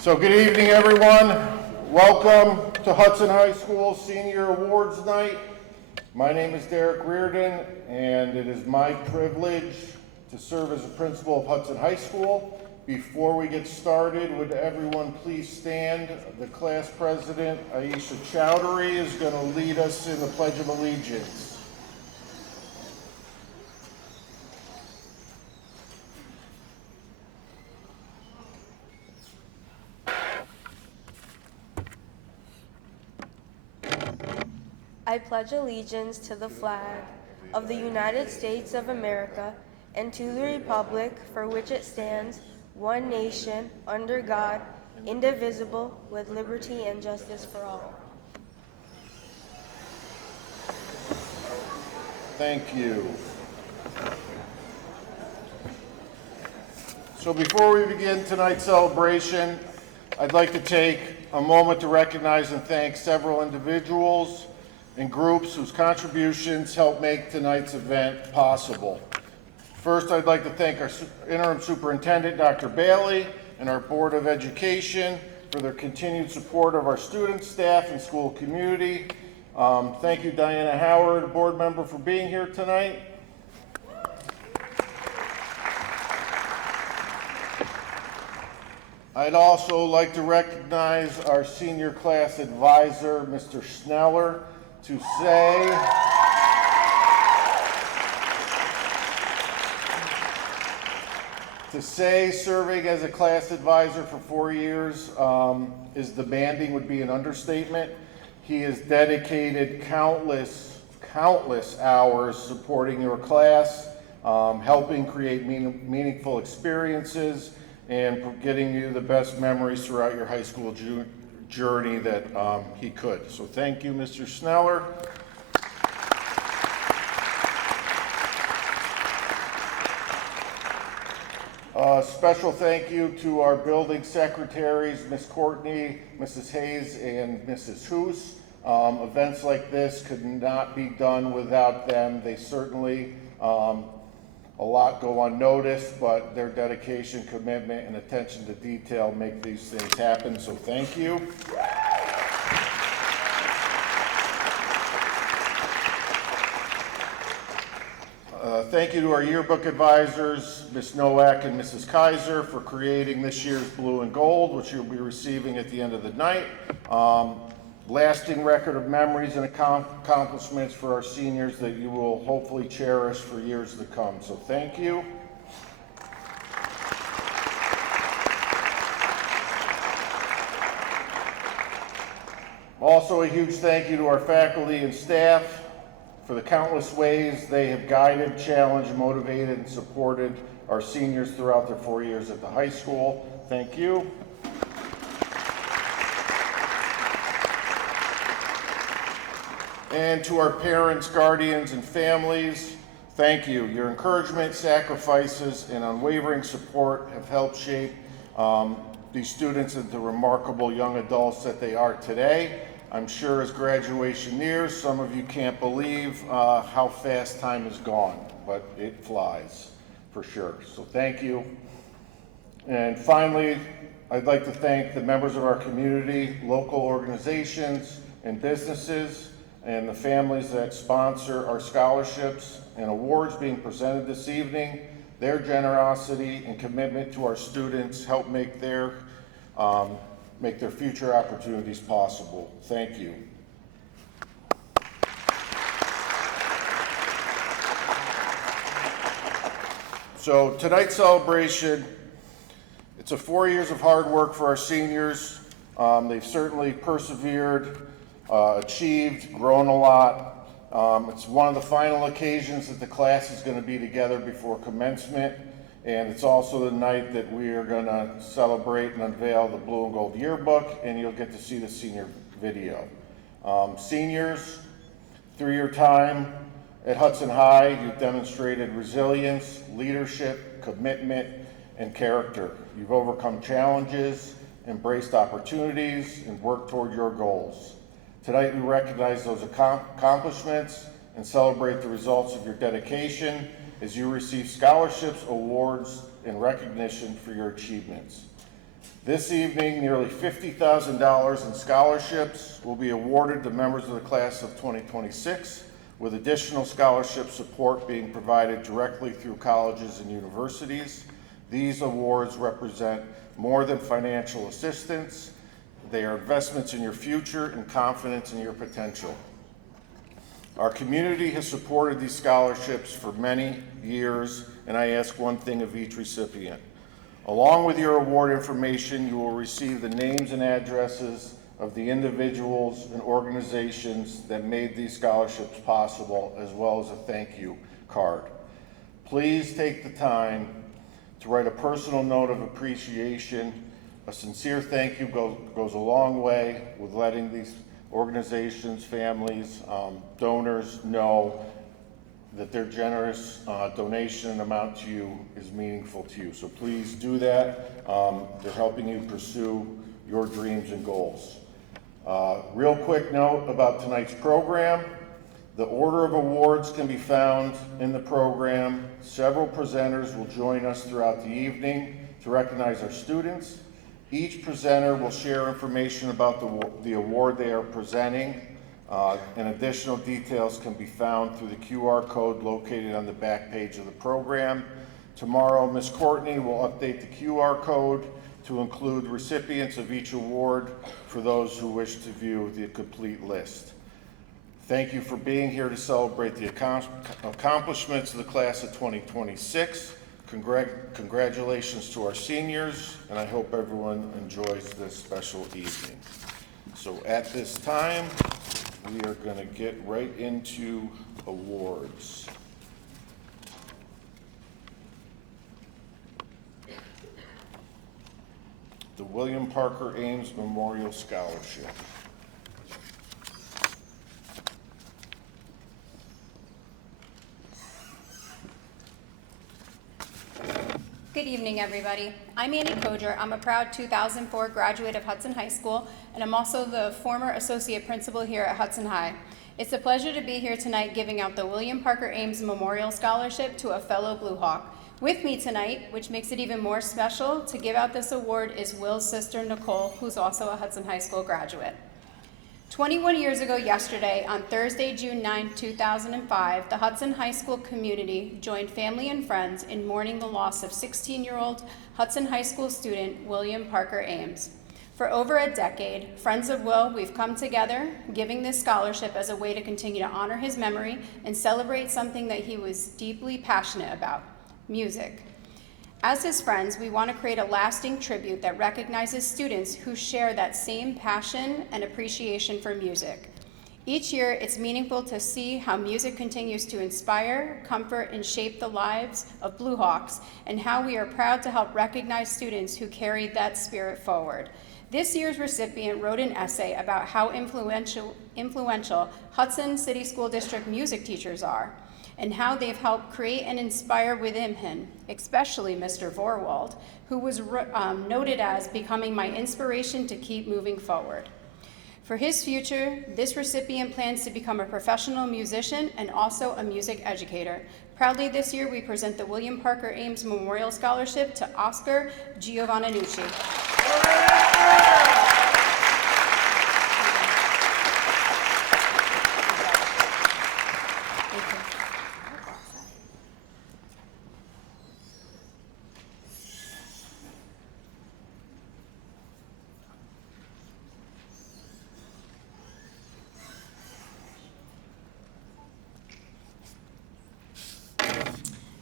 So good evening, everyone. Welcome to Hudson High School Senior Awards Night. My name is Derek Reardon, and it is my privilege to serve as a principal of Hudson High School. Before we get started, would everyone please stand? The class president, Aisha Chowdhury, is going to lead us in the Pledge of Allegiance. I pledge allegiance to the flag of the United States of America and to the republic for which it stands, one nation, under God, indivisible, with liberty and justice for all. Thank you. So before we begin tonight's celebration, I'd like to take a moment to recognize and thank several individuals and groups whose contributions helped make tonight's event possible. First, I'd like to thank our interim superintendent, Dr. Bailey, and our Board of Education for their continued support of our students, staff, and school community. Thank you, Diana Howard, board member, for being here tonight. I'd also like to recognize our senior class advisor, Mr. Schneller, to say serving as a class advisor for 4 years is demanding would be an understatement. He has dedicated countless hours supporting your class, helping create meaningful experiences, and getting you the best memories throughout your high school journey that he could. So thank you, Mr. Schneller. Special thank you to our building secretaries, Ms. Courtney, Mrs. Hayes, and Mrs. Hoos. Events like this could not be done without them. They certainly, a lot go unnoticed, but their dedication, commitment, and attention to detail make these things happen, so thank you. Thank you to our yearbook advisors, Ms. Nowak and Mrs. Kaiser, for creating this year's blue and gold, which you'll be receiving at the end of the night. Lasting record of memories and accomplishments for our seniors that you will hopefully cherish for years to come. So thank you. Also, a huge thank you to our faculty and staff for the countless ways they have guided, challenged, motivated, and supported our seniors throughout their 4 years at the high school. Thank you. And to our parents, guardians, and families, thank you. Your encouragement, sacrifices, and unwavering support have helped shape these students into remarkable young adults that they are today. I'm sure as graduation nears, some of you can't believe how fast time has gone, but it flies for sure. So thank you. And finally, I'd like to thank the members of our community, local organizations, and businesses, and the families that sponsor our scholarships and awards being presented this evening. Their generosity and commitment to our students help make their future opportunities possible. Thank you. So tonight's celebration, it's 4 years of hard work for our seniors. They've certainly persevered, achieved, grown a lot. It's one of the final occasions that the class is going to be together before commencement, and it's also the night that we are going to celebrate and unveil the Blue and Gold Yearbook, and you'll get to see the senior video. Seniors, through your time at Hudson High, you've demonstrated resilience, leadership, commitment, and character. You've overcome challenges, embraced opportunities, and worked toward your goals. Tonight we recognize those accomplishments and celebrate the results of your dedication as you receive scholarships, awards, and recognition for your achievements. This evening, nearly $50,000 in scholarships will be awarded to members of the class of 2026, with additional scholarship support being provided directly through colleges and universities. These awards represent more than financial assistance. They are investments in your future and confidence in your potential. Our community has supported these scholarships for many years, and I ask one thing of each recipient. Along with your award information, you will receive the names and addresses of the individuals and organizations that made these scholarships possible, as well as a thank you card. Please take the time to write a personal note of appreciation. A sincere thank you goes a long way with letting these organizations, families, donors know that their generous donation amount to you is meaningful to you. So please do that. They're helping you pursue your dreams and goals. Real quick note about tonight's program. The order of awards can be found in the program. Several presenters will join us throughout the evening to recognize our students. Each presenter will share information about the award they are presenting, and additional details can be found through the QR code located on the back page of the program. Tomorrow, Ms. Courtney will update the QR code to include recipients of each award for those who wish to view the complete list. Thank you for being here to celebrate the accomplishments of the class of 2026. Congratulations to our seniors, and I hope everyone enjoys this special evening. So at this time, we are going to get right into awards. The William Parker Ames Memorial Scholarship. Good evening, everybody. I'm Annie Koger. I'm a proud 2004 graduate of Hudson High School, and I'm also the former associate principal here at Hudson High. It's a pleasure to be here tonight giving out the William Parker Ames Memorial Scholarship to a fellow Blue Hawk. With me tonight, which makes it even more special, to give out this award is Will's sister, Nicole, who's also a Hudson High School graduate. 21 years ago yesterday, on Thursday, June 9, 2005, the Hudson High School community joined family and friends in mourning the loss of 16-year-old Hudson High School student William Parker Ames. For over a decade, friends of Will, we've come together, giving this scholarship as a way to continue to honor his memory and celebrate something that he was deeply passionate about, music. As his friends, we want to create a lasting tribute that recognizes students who share that same passion and appreciation for music. Each year, it's meaningful to see how music continues to inspire, comfort, and shape the lives of Blue Hawks, and how we are proud to help recognize students who carried that spirit forward. This year's recipient wrote an essay about how influential Hudson City School District music teachers are, and how they've helped create and inspire within him, especially Mr. Vorwald, who was noted as becoming my inspiration to keep moving forward. For his future, this recipient plans to become a professional musician and also a music educator. Proudly this year, we present the William Parker Ames Memorial Scholarship to Oscar Giovannucci.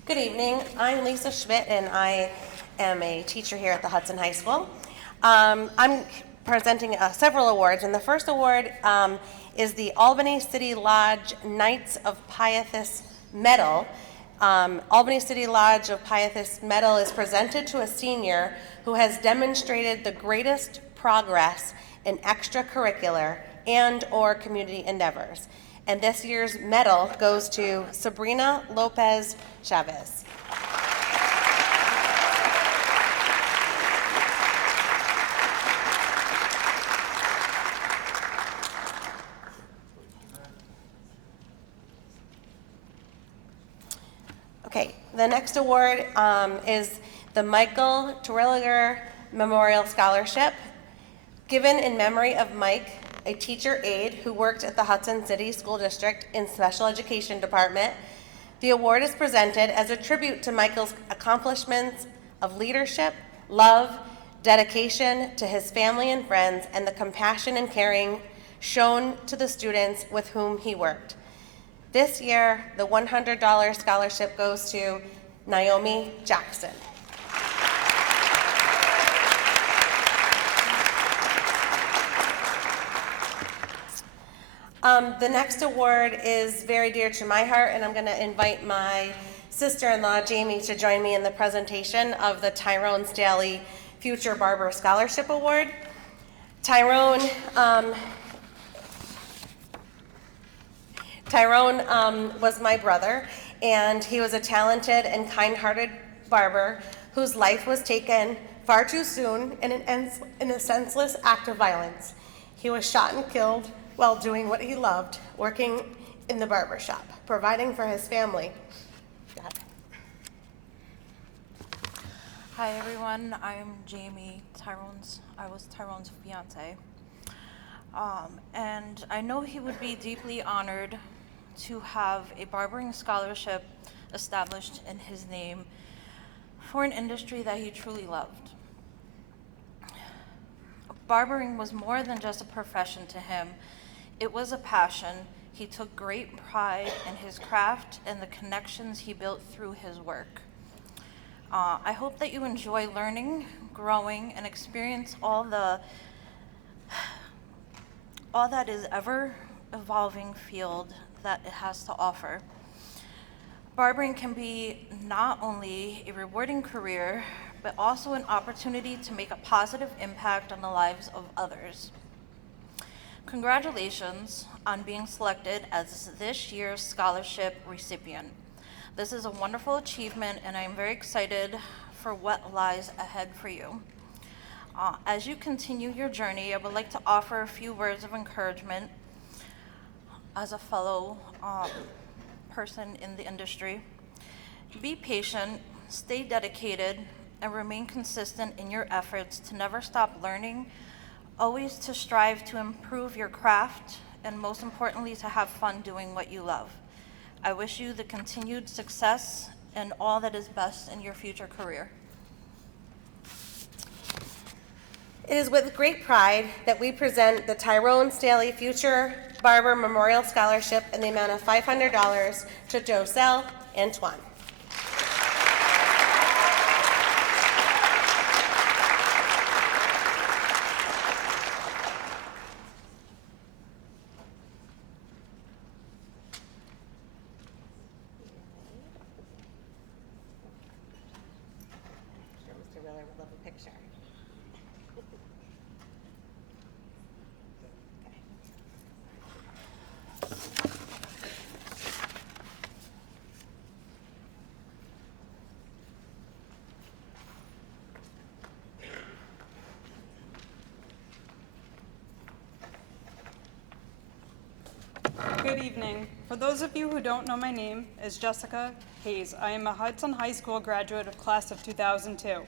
Good evening. I'm Lisa Schmidt, and I am a teacher here at the Hudson High School. I'm presenting several awards, and the first award is the Albany City Lodge Knights of Pythias Medal. Albany City Lodge of Pythias Medal is presented to a senior who has demonstrated the greatest progress in extracurricular and/or community endeavors. And this year's medal goes to Sabrina Lopez Chavez. Okay, the next award is the Michael Terwilliger Memorial Scholarship, given in memory of Mike, a teacher aide who worked at the Hudson City School District in Special Education Department. The award is presented as a tribute to Michael's accomplishments of leadership, love, dedication to his family and friends, and the compassion and caring shown to the students with whom he worked. This year, the $100 scholarship goes to Naomi Jackson. The next award is very dear to my heart, and I'm going to invite my sister-in-law, Jamie, to join me in the presentation of the Tyrone Staley Future Barber Scholarship Award. Tyrone was my brother, and he was a talented and kind-hearted barber whose life was taken far too soon in a senseless act of violence. He was shot and killed while doing what he loved, working in the barber shop, providing for his family. Hi everyone, I'm Jamie, I was Tyrone's fiance. And I know he would be deeply honored to have a barbering scholarship established in his name for an industry that he truly loved. Barbering was more than just a profession to him. It was a passion. He took great pride in his craft and the connections he built through his work. I hope that you enjoy learning, growing, and experience all that is ever evolving field that it has to offer. Barbering can be not only a rewarding career, but also an opportunity to make a positive impact on the lives of others. Congratulations on being selected as this year's scholarship recipient. This is a wonderful achievement, and I am very excited for what lies ahead for you. As you continue your journey, I would like to offer a few words of encouragement as a fellow person in the industry. Be patient, stay dedicated, and remain consistent in your efforts to never stop learning, always to strive to improve your craft, and most importantly, to have fun doing what you love. I wish you the continued success and all that is best in your future career. It is with great pride that we present the Tyrone Staley Future Barber Memorial Scholarship in the amount of $500 to Joselle Antoine. Mr. Wheeler would love a picture. Good evening. For those of you who don't know, my name is Jessica Hayes. I am a Hudson High School graduate of class of 2002.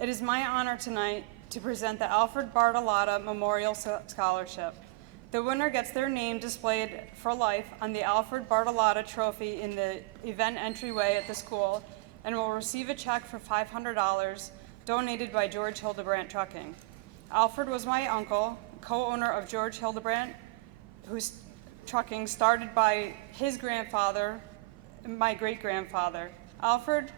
It is my honor tonight to present the Alfred Bartolotta Memorial Scholarship. The winner gets their name displayed for life on the Alfred Bartolotta Trophy in the event entryway at the school and will receive a check for $500 donated by George Hildebrandt Trucking. Alfred was my uncle, co-owner of George Hildebrandt, whose trucking started by his grandfather, my great-grandfather. Alfred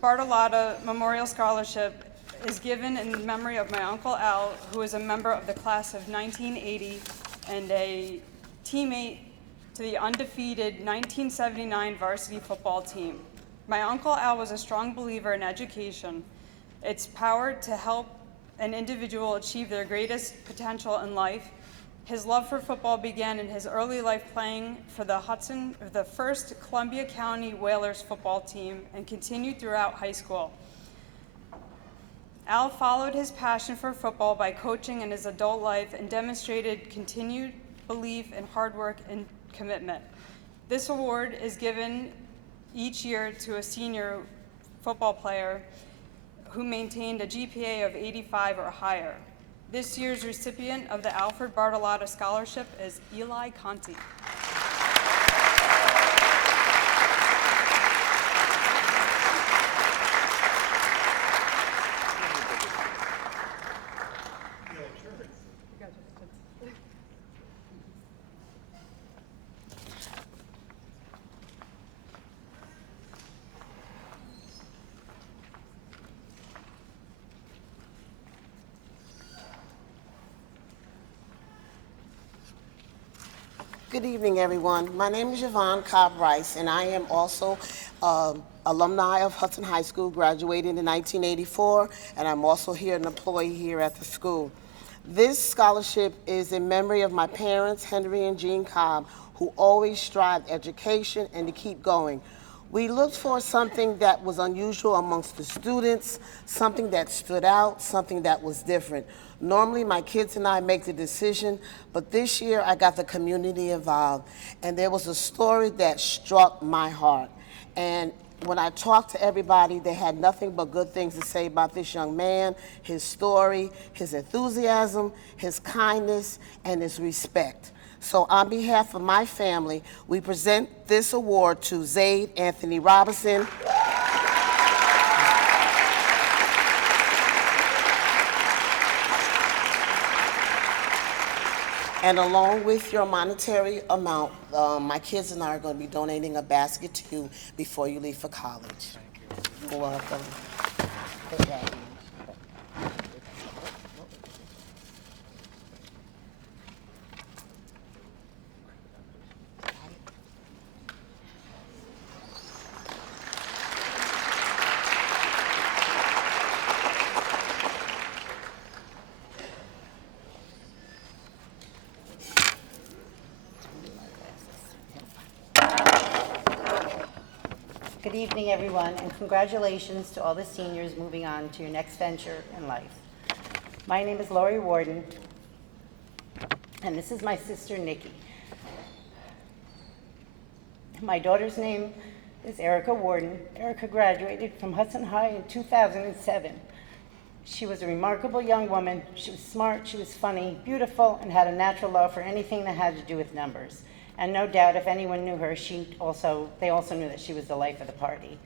Bartolotta Memorial Scholarship is given in memory of my Uncle Al, who is a member of the class of 1980 and a teammate to the undefeated 1979 varsity football team. My Uncle Al was a strong believer in education, its power to help an individual achieve their greatest potential in life. His love for football began in his early life playing for the first Columbia County Whalers football team and continued throughout high school. Al followed his passion for football by coaching in his adult life and demonstrated continued belief in hard work and commitment. This award is given each year to a senior football player who maintained a GPA of 85 or higher. This year's recipient of the Alfred Bartolotta Scholarship is Eli Conti. Good evening, everyone. My name is Yvonne Cobb Rice, and I am also alumni of Hudson High School, graduated in 1984, and I'm also here an employee here at the school. This scholarship is in memory of my parents, Henry and Jean Cobb, who always strived education and to keep going. We looked for something that was unusual amongst the students, something that stood out, something that was different. Normally, my kids and I make the decision, but this year I got the community involved, and there was a story that struck my heart. And when I talked to everybody, they had nothing but good things to say about this young man, his story, his enthusiasm, his kindness, and his respect. So on behalf of my family, we present this award to Zaid Anthony Robinson. And along with your monetary amount, my kids and I are going to be donating a basket to you before you leave for college. You're welcome. Good job. Good evening, everyone, and congratulations to all the seniors moving on to your next venture in life. My name is Lori Warden, and this is my sister, Nikki. My daughter's name is Erica Warden. Erica graduated from Hudson High in 2007. She was a remarkable young woman. She was smart, she was funny, beautiful, and had a natural love for anything that had to do with numbers. And no doubt, if anyone knew her, they also knew that she was the life of the party.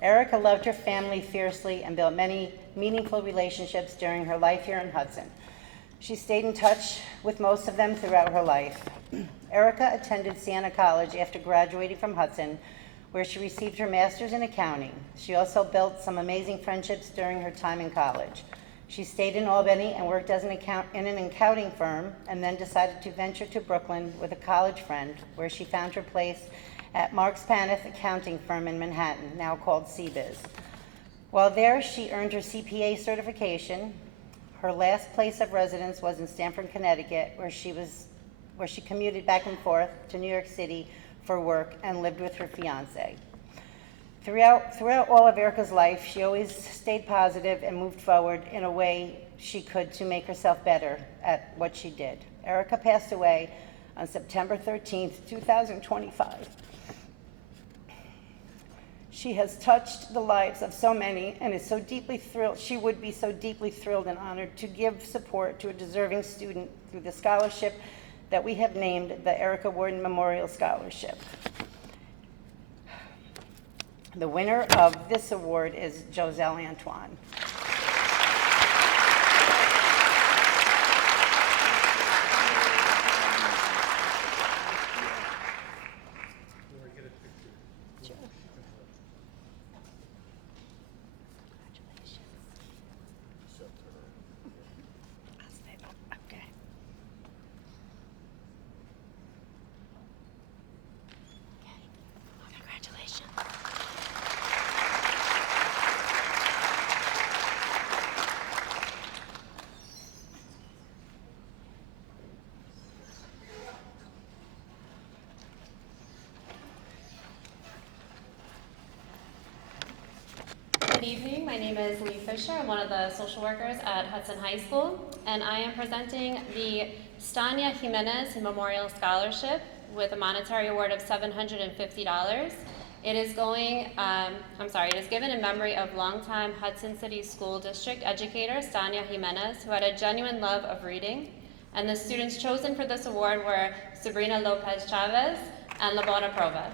Erica loved her family fiercely and built many meaningful relationships during her life here in Hudson. She stayed in touch with most of them throughout her life. Erica attended Siena College after graduating from Hudson, where she received her master's in accounting. She also built some amazing friendships during her time in college. She stayed in Albany and worked as in an accounting firm, and then decided to venture to Brooklyn with a college friend, where she found her place at Marks Paneth accounting firm in Manhattan, now called CBiz. While there, she earned her CPA certification. Her last place of residence was in Stamford, Connecticut, where she commuted back and forth to New York City for work and lived with her fiance. Throughout all of Erica's life, she always stayed positive and moved forward in a way she could to make herself better at what she did. Erica passed away on September 13th, 2025. She has touched the lives of so many and is so deeply thrilled. She would be so deeply thrilled and honored to give support to a deserving student through the scholarship that we have named the Erica Warden Memorial Scholarship. The winner of this award is Joselle Antoine. Good evening, my name is Lee Fisher. I'm one of the social workers at Hudson High School, and I am presenting the Stania Jimenez Memorial Scholarship with a monetary award of $750. It is it is given in memory of longtime Hudson City School District educator Stania Jimenez, who had a genuine love of reading. And the students chosen for this award were Sabrina Lopez Chavez and Labona Prova.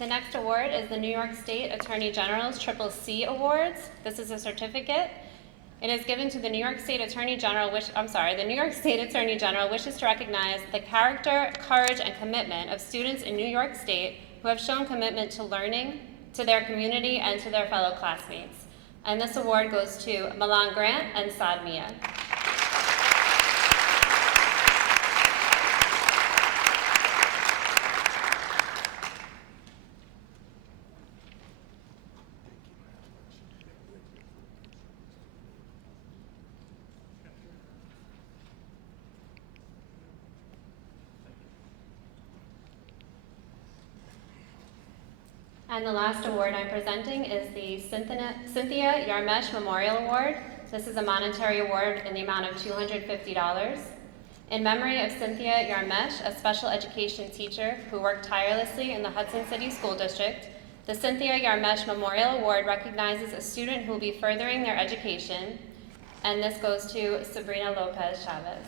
The next award is the New York State Attorney General's CCC Awards. This is a certificate. It is given to the New York State Attorney General, the New York State Attorney General wishes to recognize the character, courage, and commitment of students in New York State who have shown commitment to learning, to their community, and to their fellow classmates. And this award goes to Milan Grant and Saad Mia. And the last award I'm presenting is the Cynthia Yarmesh Memorial Award. This is a monetary award in the amount of $250. In memory of Cynthia Yarmesh, a special education teacher who worked tirelessly in the Hudson City School District, the Cynthia Yarmesh Memorial Award recognizes a student who will be furthering their education, and this goes to Sabrina Lopez Chavez.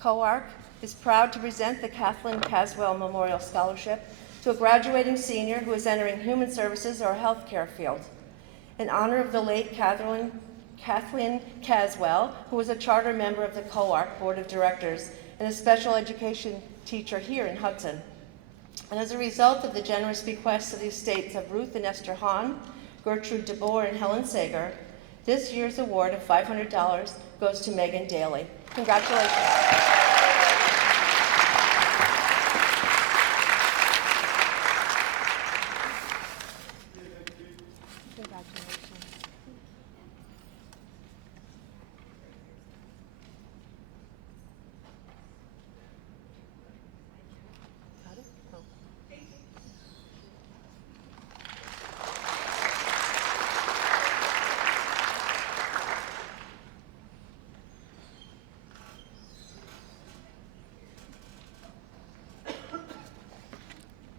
COARC is proud to present the Kathleen Caswell Memorial Scholarship to a graduating senior who is entering human services or healthcare field. In honor of the late Kathleen Caswell, who was a charter member of the COARC Board of Directors and a special education teacher here in Hudson. And as a result of the generous bequests of the estates of Ruth and Esther Hahn, Gertrude DeBoer, and Helen Sager, this year's award of $500 goes to Megan Daly. Congratulations.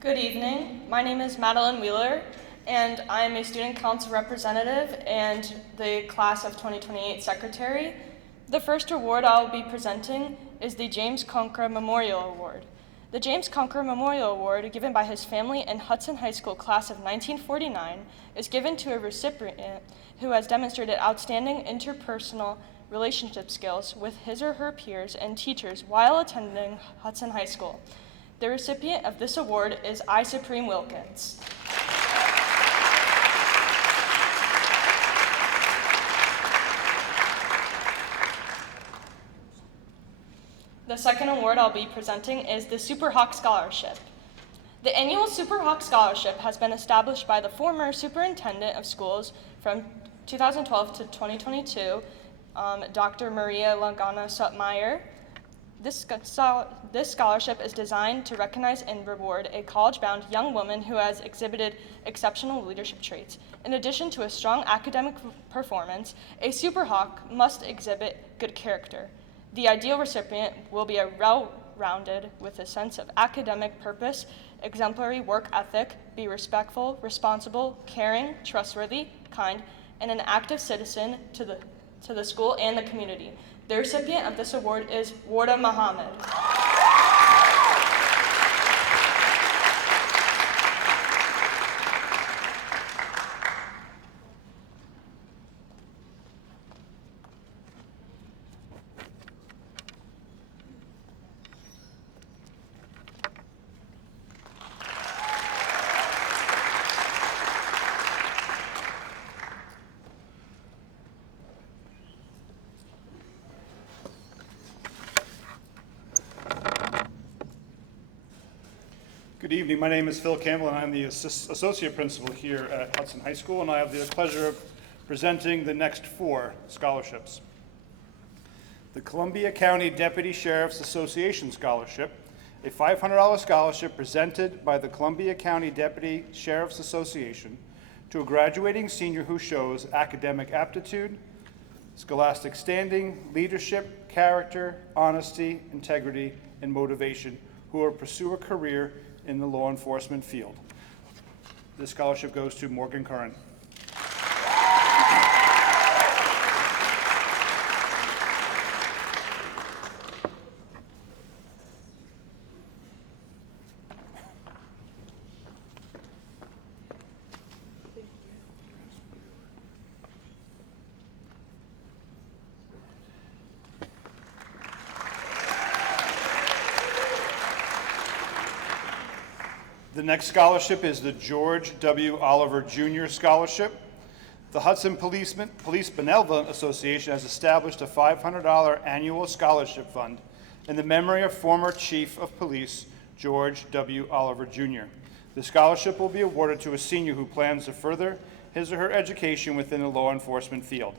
Good evening. My name is Madeline Wheeler, and I am a student council representative and the class of 2028 secretary. The first award I will be presenting is the James Conqueror Memorial Award. The James Conqueror Memorial Award, given by his family and Hudson High School class of 1949, is given to a recipient who has demonstrated outstanding interpersonal relationship skills with his or her peers and teachers while attending Hudson High School. The recipient of this award is I. Supreme Wilkins. The second award I'll be presenting is the Super Hawk Scholarship. The annual Super Hawk Scholarship has been established by the former superintendent of schools from 2012 to 2022, Dr. Maria Lagana Sutmeyer. This scholarship is designed to recognize and reward a college-bound young woman who has exhibited exceptional leadership traits. In addition to a strong academic performance, a Superhawk must exhibit good character. The ideal recipient will be a well-rounded with a sense of academic purpose, exemplary work ethic, be respectful, responsible, caring, trustworthy, kind, and an active citizen to the school and the community. The recipient of this award is Warda Muhammad. Good evening. My name is Phil Campbell, and I'm the associate principal here at Hudson High School, and I have the pleasure of presenting the next 4 scholarships. The Columbia County Deputy Sheriff's Association Scholarship, a $500 scholarship presented by the Columbia County Deputy Sheriff's Association to a graduating senior who shows academic aptitude, scholastic standing, leadership, character, honesty, integrity, and motivation, who will pursue a career in the law enforcement field. This scholarship goes to Morgan Curran. The next scholarship is the George W. Oliver Jr. Scholarship. The Hudson Police Benevolent Association has established a $500 annual scholarship fund in the memory of former Chief of Police George W. Oliver Jr. The scholarship will be awarded to a senior who plans to further his or her education within the law enforcement field.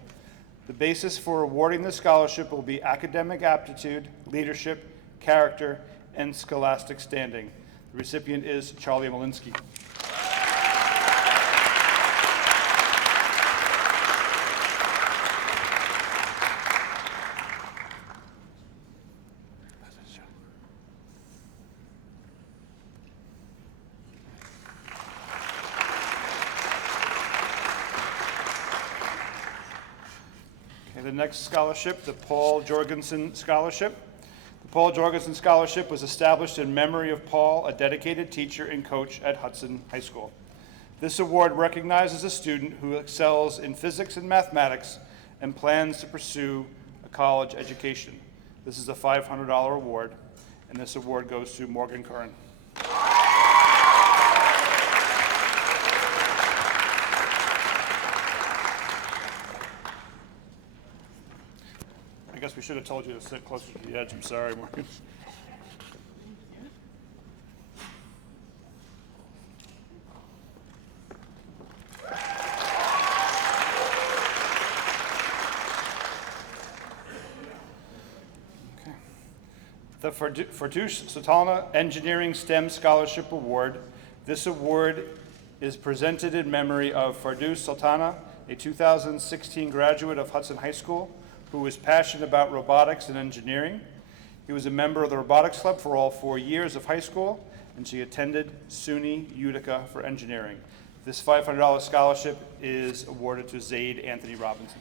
The basis for awarding the scholarship will be academic aptitude, leadership, character, and scholastic standing. The recipient is Charlie Malinsky. Okay, the next scholarship, the Paul Jorgensen Scholarship. The Paul Jorgensen Scholarship was established in memory of Paul, a dedicated teacher and coach at Hudson High School. This award recognizes a student who excels in physics and mathematics and plans to pursue a college education. This is a $500 award, and this award goes to Morgan Curran. I guess we should have told you to sit closer to the edge. I'm sorry, Morgan. Okay. The Fardush Sultana Engineering STEM Scholarship Award. This award is presented in memory of Fardush Sultana, a 2016 graduate of Hudson High School, who was passionate about robotics and engineering. He was a member of the robotics club for all 4 years of high school, and she attended SUNY Utica for engineering. This $500 scholarship is awarded to Zaid Anthony Robinson.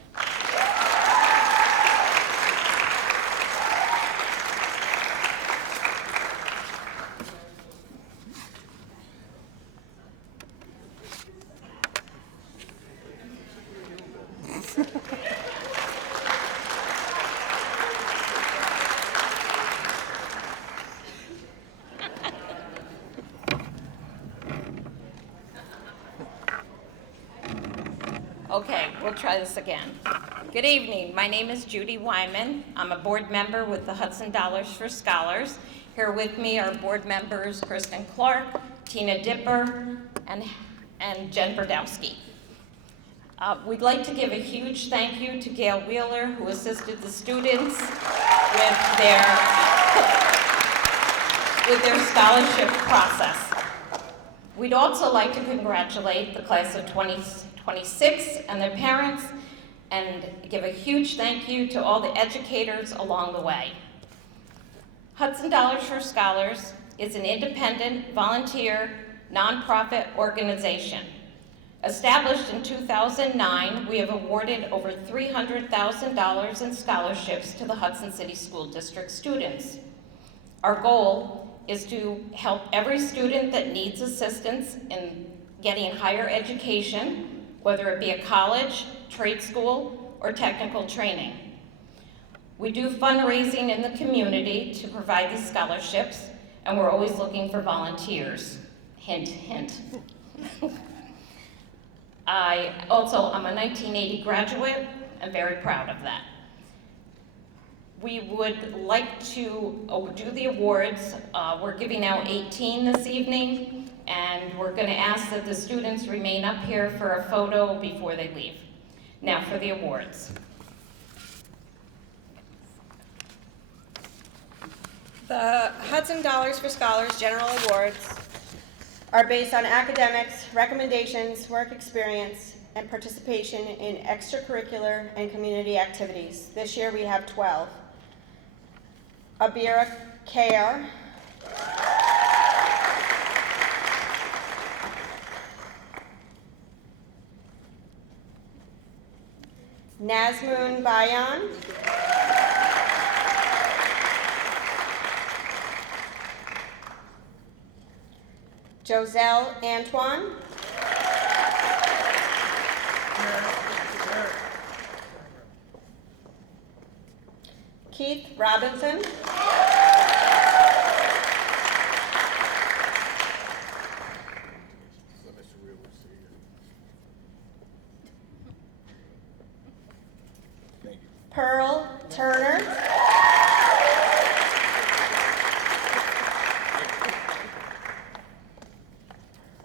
Okay, we'll try this again. Good evening. My name is Judy Wyman. I'm a board member with the Hudson Dollars for Scholars. Here with me are board members Kristen Clark, Tina Dipper, and Jen Berdowski. We'd like to give a huge thank you to Gail Wheeler, who assisted the students with their scholarship process. We'd also like to congratulate the class of 2026 and their parents, and give a huge thank you to all the educators along the way. Hudson Dollars for Scholars is an independent, volunteer, nonprofit organization. Established in 2009, we have awarded over $300,000 in scholarships to the Hudson City School District students. Our goal is to help every student that needs assistance in getting higher education, whether it be a college, trade school, or technical training. We do fundraising in the community to provide these scholarships, and we're always looking for volunteers. Hint, hint. I'm a 1980 graduate. I'm very proud of that. We would like to do the awards. We're giving out 18 this evening, and we're going to ask that the students remain up here for a photo before they leave. Now for the awards. The Hudson Dollars for Scholars General Awards are based on academics, recommendations, work experience, and participation in extracurricular and community activities. This year we have 12. Abira Kayar, Nazmoon Bayan, Joselle Antoine, Keith Robinson, Pearl Turner,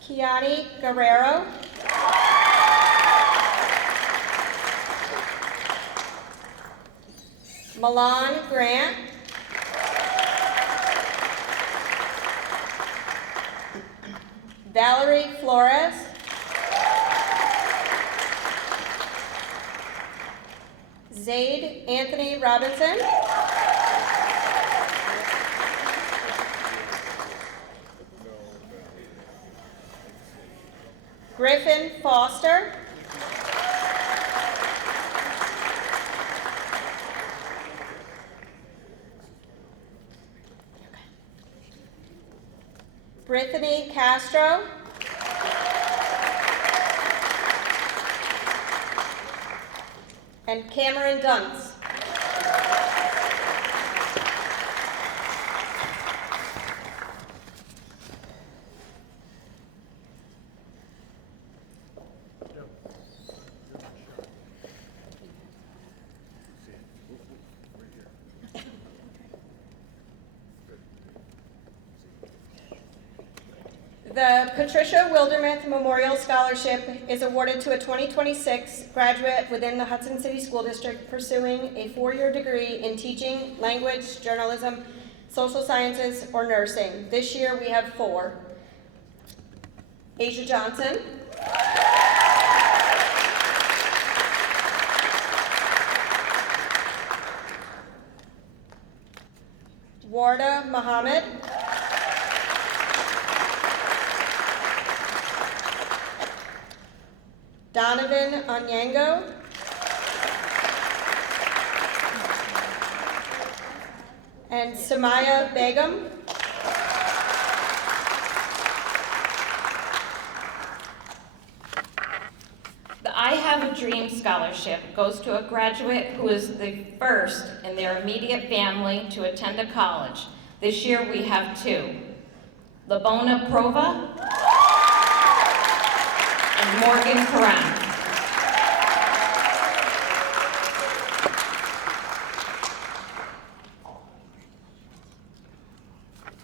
Kiani Guerrero, Milan Grant, Valerie Flores, Zaid Anthony Robinson, Griffin Foster, Brittany Castro, and Cameron Dunce. The Patricia Wildermuth Memorial Scholarship is awarded to a 2026 graduate within the Hudson City School District pursuing a 4-year degree in teaching, language, journalism, social sciences, or nursing. This year we have 4. Asia Johnson, Warda Muhammad, Donovan Onyango, and Samaya Begum. The I Have a Dream Scholarship goes to a graduate who is the first in their immediate family to attend a college. This year we have 2. Labona Prova and Morgan Karan.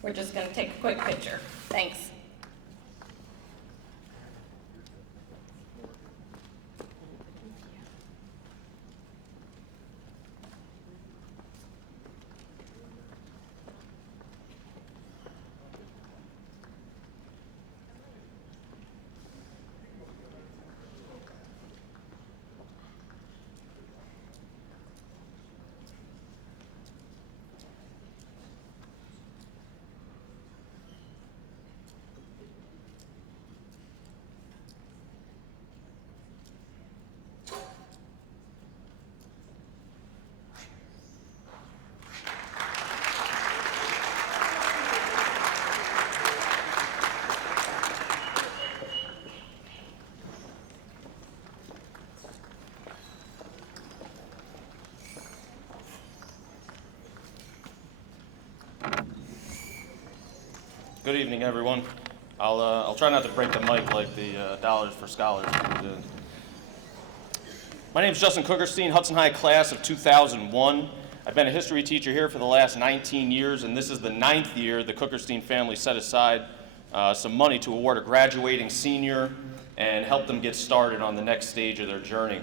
We're just going to take a quick picture. Thanks. Good evening, everyone. I'll try not to break the mic like the Dollars for Scholars did. My name is Justin Cookerstein, Hudson High class of 2001. I've been a history teacher here for the last 19 years, and this is the 9th year the Cookerstein family set aside some money to award a graduating senior and help them get started on the next stage of their journey.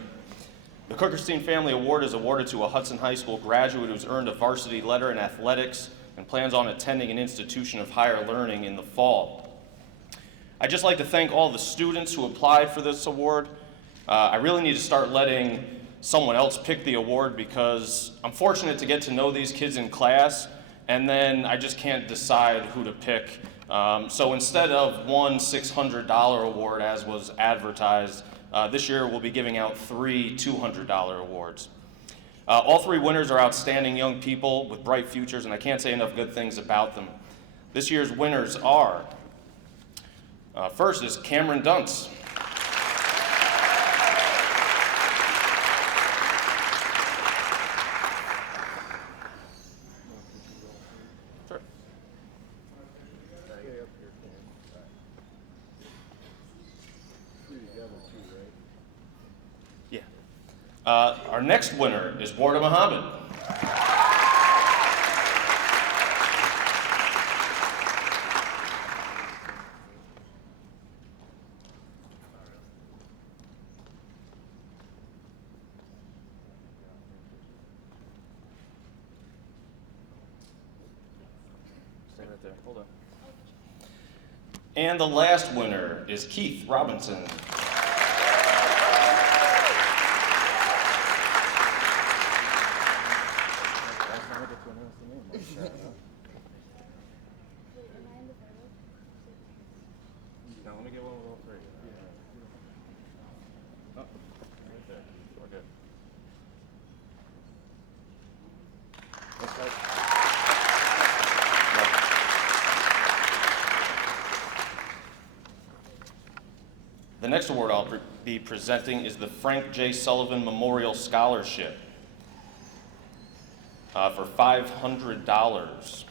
The Cookerstein Family Award is awarded to a Hudson High School graduate who's earned a varsity letter in athletics and plans on attending an institution of higher learning in the fall. I'd just like to thank all the students who applied for this award. I really need to start letting someone else pick the award because I'm fortunate to get to know these kids in class, and then I just can't decide who to pick. So instead of one $600 award as was advertised, this year we'll be giving out 3 $200 awards. All 3 winners are outstanding young people with bright futures, and I can't say enough good things about them. This year's winners are, first is Cameron Dunce. Our next winner is Warda Muhammad. Stay right there, hold on. And the last winner is Keith Robinson. Now let me get one of all 3. Oh, right there. We're good. The next award I'll be presenting is the Frank J. Sullivan Memorial Scholarship for $500.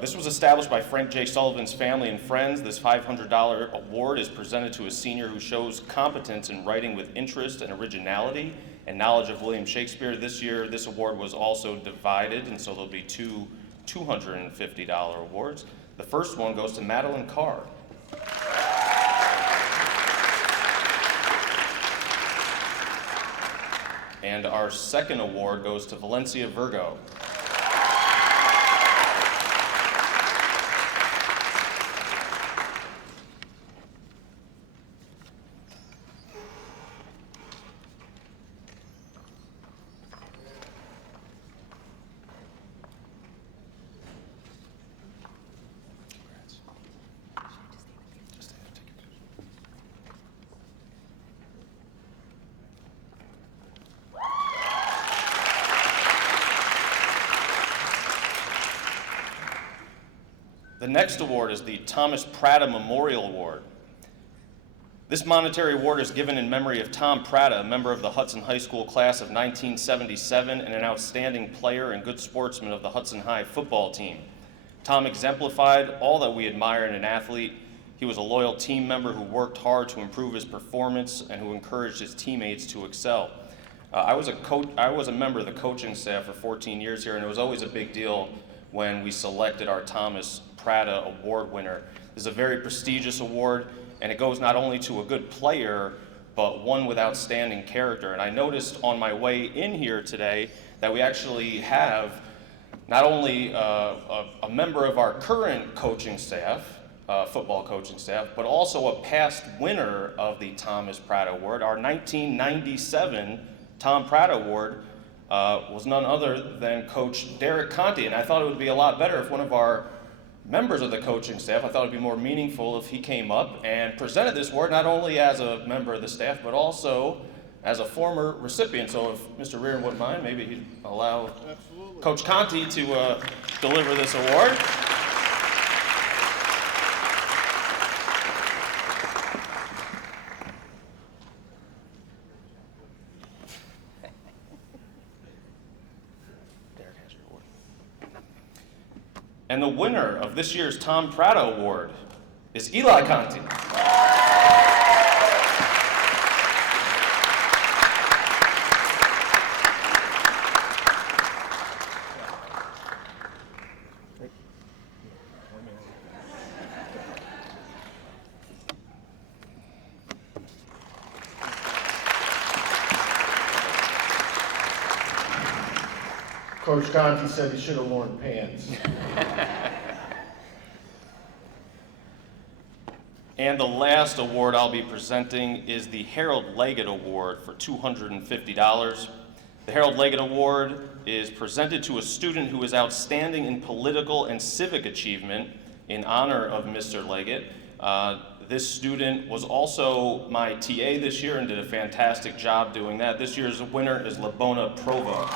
This was established by Frank J. Sullivan's family and friends. This $500 award is presented to a senior who shows competence in writing with interest and originality and knowledge of William Shakespeare. This year, this award was also divided, and so there'll be 2 $250 awards. The first one goes to Madeline Carr. And our second award goes to Valencia Virgo. The next award is the Thomas Prata Memorial Award. This monetary award is given in memory of Tom Prata, a member of the Hudson High School class of 1977 and an outstanding player and good sportsman of the Hudson High football team. Tom exemplified all that we admire in an athlete. He was a loyal team member who worked hard to improve his performance and who encouraged his teammates to excel. I was a member of the coaching staff for 14 years here, and it was always a big deal when we selected our Thomas Prata Award winner. This is a very prestigious award, and it goes not only to a good player, but one with outstanding character. And I noticed on my way in here today that we actually have not only a member of our current coaching staff, football coaching staff, but also a past winner of the Thomas Prata Award. Our 1997 Tom Prata Award was none other than Coach Derek Conti, and I thought it would be a lot better if one of our members of the coaching staff, I thought it would be more meaningful if he came up and presented this award not only as a member of the staff, but also as a former recipient. So if Mr. Reardon wouldn't mind, maybe he'd allow Coach Conti to deliver this award. And the winner of this year's Tom Prata Award is Eli Conti. Coach Conti said he should have worn pants. And the last award I'll be presenting is the Harold Leggett Award for $250. The Harold Leggett Award is presented to a student who is outstanding in political and civic achievement in honor of Mr. Leggett. This student was also my TA this year and did a fantastic job doing that. This year's winner is Labona Provo.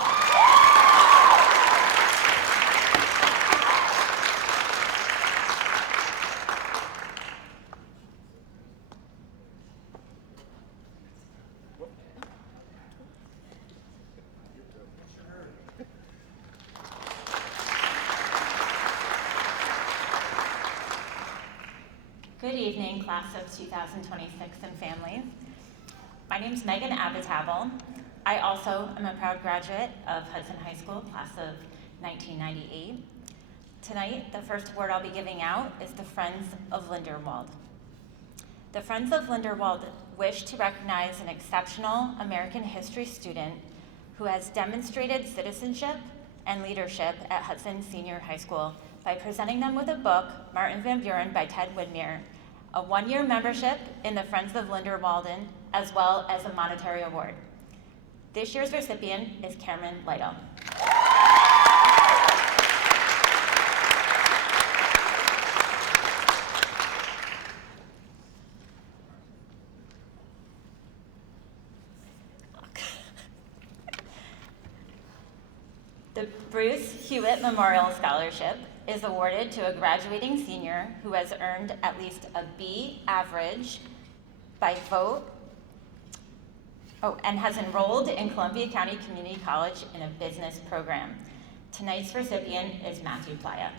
Good evening, class of 2026 and families. My name is Megan Abitable. I also am a proud graduate of Hudson High School, class of 1998. Tonight, the first award I'll be giving out is the Friends of Linderwald. The Friends of Linderwald wish to recognize an exceptional American history student who has demonstrated citizenship and leadership at Hudson Senior High School by presenting them with a book, Martin Van Buren by Ted Widmer, a one-year membership in the Friends of Linderwalden, as well as a monetary award. This year's recipient is Cameron Lytle. The Bruce Hewitt Memorial Scholarship is awarded to a graduating senior who has earned at least a B average by vote, and has enrolled in Columbia County Community College in a business program. Tonight's recipient is Matthew Playa.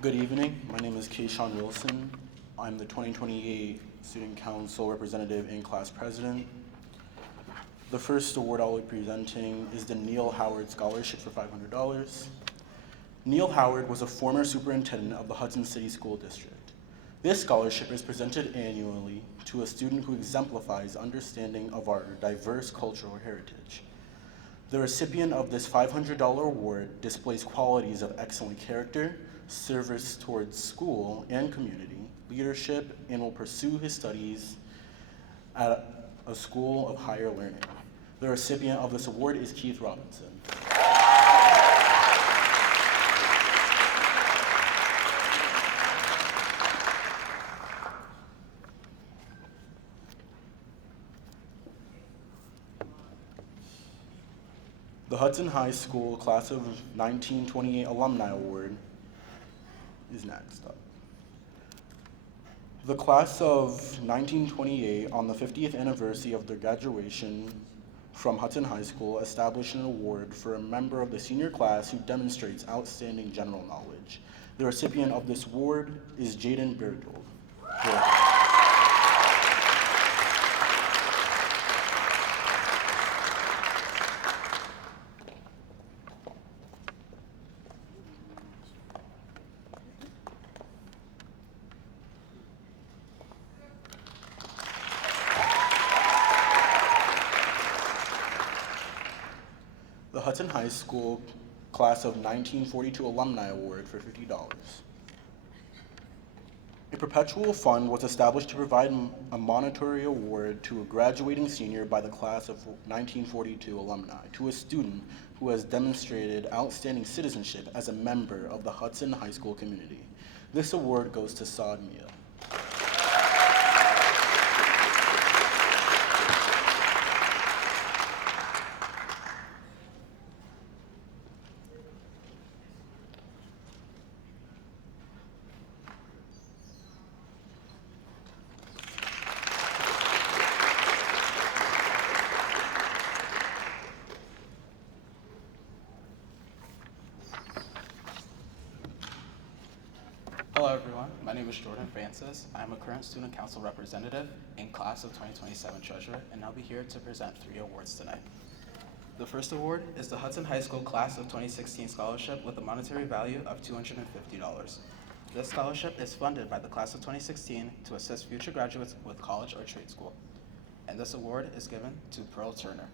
Good evening. My name is Keyshawn Wilson. I'm the 2028 Student Council Representative and Class President. The first award I'll be presenting is the Neil Howard Scholarship for $500. Neil Howard was a former superintendent of the Hudson City School District. This scholarship is presented annually to a student who exemplifies understanding of our diverse cultural heritage. The recipient of this $500 award displays qualities of excellent character, service towards school and community, leadership, and will pursue his studies at a school of higher learning. The recipient of this award is Keith Robinson. The Hudson High School Class of 1928 Alumni Award is next up. The class of 1928, on the 50th anniversary of their graduation from Hudson High School, established an award for a member of the senior class who demonstrates outstanding general knowledge. The recipient of this award is Jaden Bergold. The Hudson High School Class of 1942 Alumni Award for $50. A perpetual fund was established to provide a monetary award to a graduating senior by the Class of 1942 alumni to a student who has demonstrated outstanding citizenship as a member of the Hudson High School community. This award goes to Saad Mia. Hello everyone, my name is Jordan Francis. I'm a current student council representative in class of 2027 treasurer, and I'll be here to present 3 awards tonight. The first award is the Hudson High School class of 2016 scholarship with a monetary value of $250. This scholarship is funded by the class of 2016 to assist future graduates with college or trade school. And this award is given to Pearl Turner.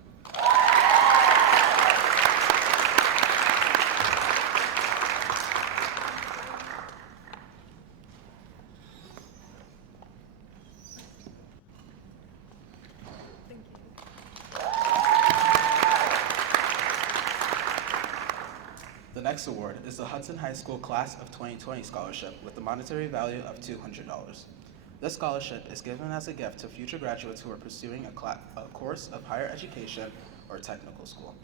The next award is the Hudson High School Class of 2020 Scholarship with a monetary value of $200. This scholarship is given as a gift to future graduates who are pursuing a course of higher education or technical school.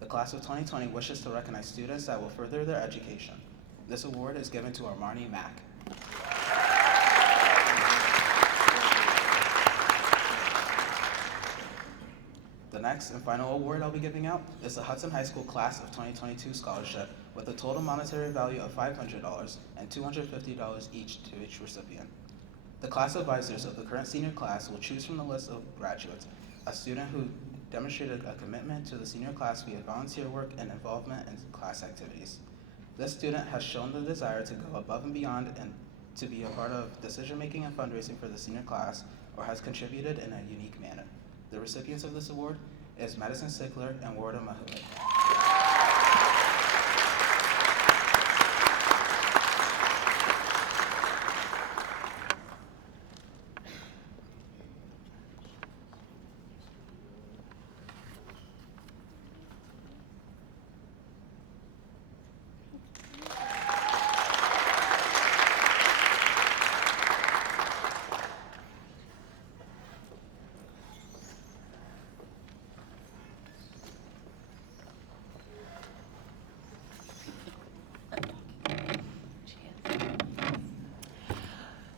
The Class of 2020 wishes to recognize students that will further their education. This award is given to Armani Mack. The next and final award I'll be giving out is the Hudson High School Class of 2022 Scholarship with a total monetary value of $500 and $250 each to each recipient. The class advisors of the current senior class will choose from the list of graduates a student who demonstrated a commitment to the senior class via volunteer work and involvement in class activities. This student has shown the desire to go above and beyond and to be a part of decision-making and fundraising for the senior class or has contributed in a unique manner. The recipients of this award is Madison Sickler and Warda Mahomet.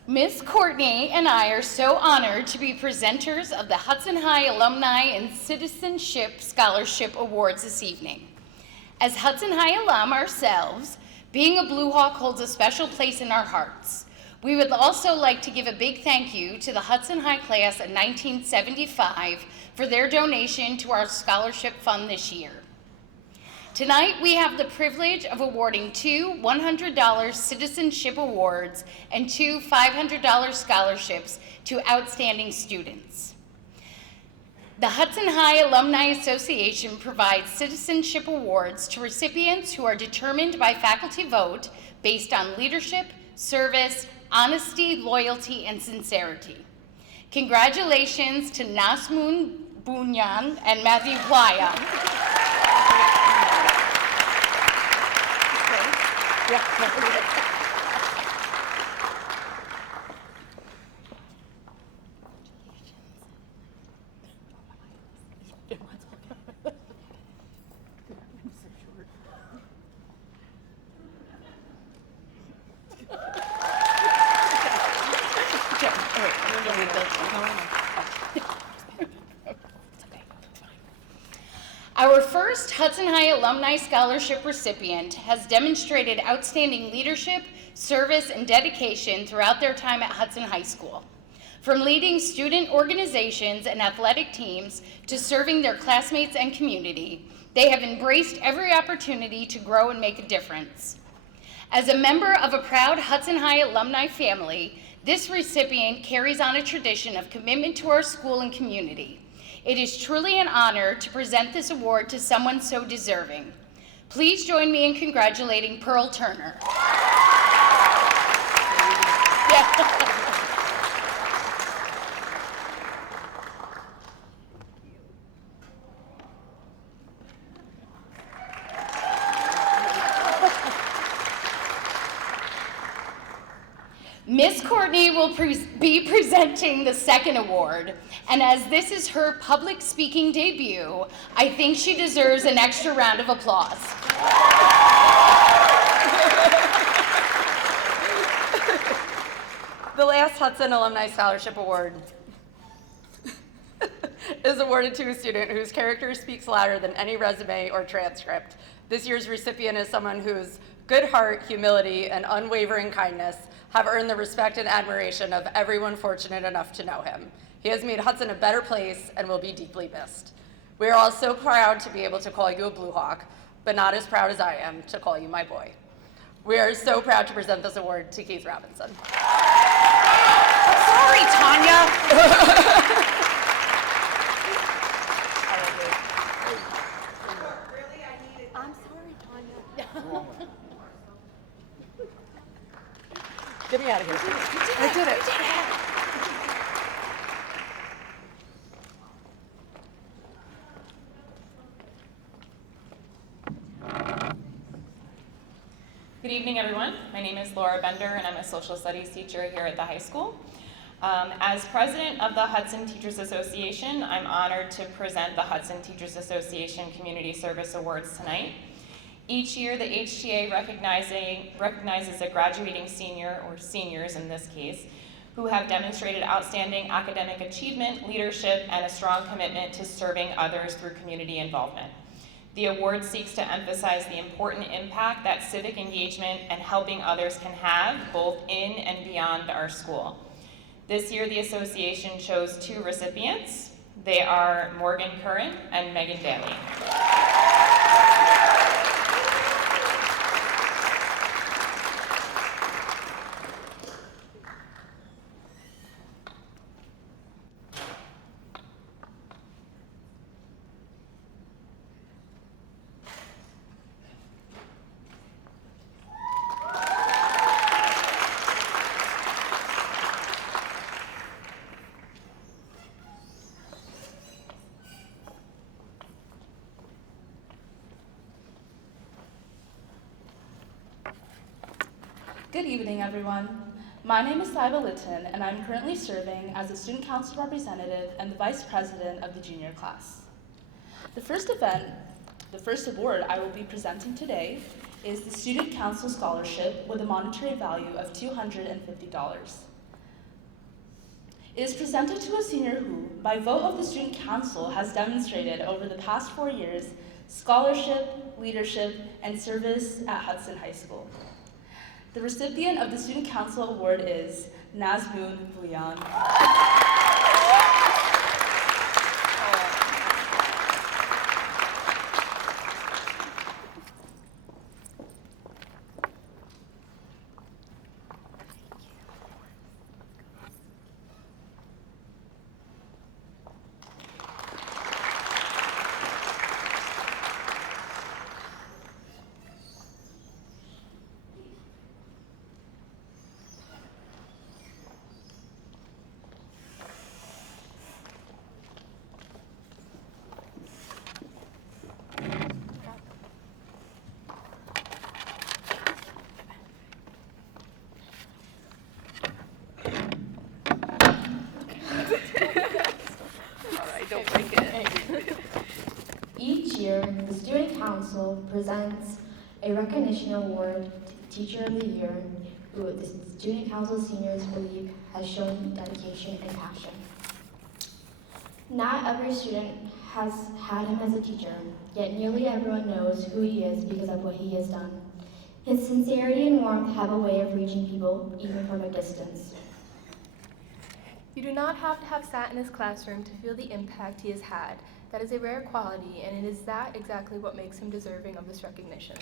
Miss Courtney and I are so honored to be presenters of the Hudson High Alumni and Citizenship Scholarship Awards this evening. As Hudson High alum ourselves, being a Blue Hawk holds a special place in our hearts. We would also like to give a big thank you to the Hudson High class of 1975 for their donation to our scholarship fund this year. Tonight, we have the privilege of awarding 2 $100 Citizenship Awards and 2 $500 scholarships to outstanding students. The Hudson High Alumni Association provides Citizenship Awards to recipients who are determined by faculty vote based on leadership, service, honesty, loyalty, and sincerity. Congratulations to Nasmun Bunyan and Matthew Playa. Our first Hudson High Alumni Scholarship recipient has demonstrated outstanding leadership, service, and dedication throughout their time at Hudson High School. From leading student organizations and athletic teams to serving their classmates and community, they have embraced every opportunity to grow and make a difference. As a member of a proud Hudson High alumni family, this recipient carries on a tradition of commitment to our school and community. It is truly an honor to present this award to someone so deserving. Please join me in congratulating Pearl Turner. Miss Courtney will be presenting the second award, and as this is her public speaking debut, I think she deserves an extra round of applause. The last Hudson Alumni Scholarship Award is awarded to a student whose character speaks louder than any resume or transcript. This year's recipient is someone whose good heart, humility, and unwavering kindness have earned the respect and admiration of everyone fortunate enough to know him. He has made Hudson a better place and will be deeply missed. We are all so proud to be able to call you a Blue Hawk, but not as proud as I am to call you my boy. We are so proud to present this award to Keith Robinson. Sorry, Tanya. I'm sorry, Tanya. Get me out of here. I did it. Good evening, everyone. My name is Laura Bender, and I'm a social studies teacher here at the high school. As president of the Hudson Teachers Association, I'm honored to present the Hudson Teachers Association Community Service Awards tonight. Each year, the HTA recognizes a graduating senior, or seniors in this case, who have demonstrated outstanding academic achievement, leadership, and a strong commitment to serving others through community involvement. The award seeks to emphasize the important impact that civic engagement and helping others can have both in and beyond our school. This year, the association chose 2 recipients. They are Morgan Curran and Megan Daly. Good evening, everyone. My name is Saiba Litton, and I'm currently serving as a student council representative and the vice president of the junior class. The first award I will be presenting today is the Student Council Scholarship with a monetary value of $250. It is presented to a senior who, by vote of the Student Council, has demonstrated over the past 4 years scholarship, leadership, and service at Hudson High School. The recipient of the Student Council Award is Nazmoon Leon. Each year, the Student Council presents a recognition award to the Teacher of the Year, who the Student Council seniors believe has shown dedication and passion. Not every student has had him as a teacher, yet nearly everyone knows who he is because of what he has done. His sincerity and warmth have a way of reaching people, even from a distance. You do not have to have sat in his classroom to feel the impact he has had. That is a rare quality, and it is that exactly what makes him deserving of this recognition.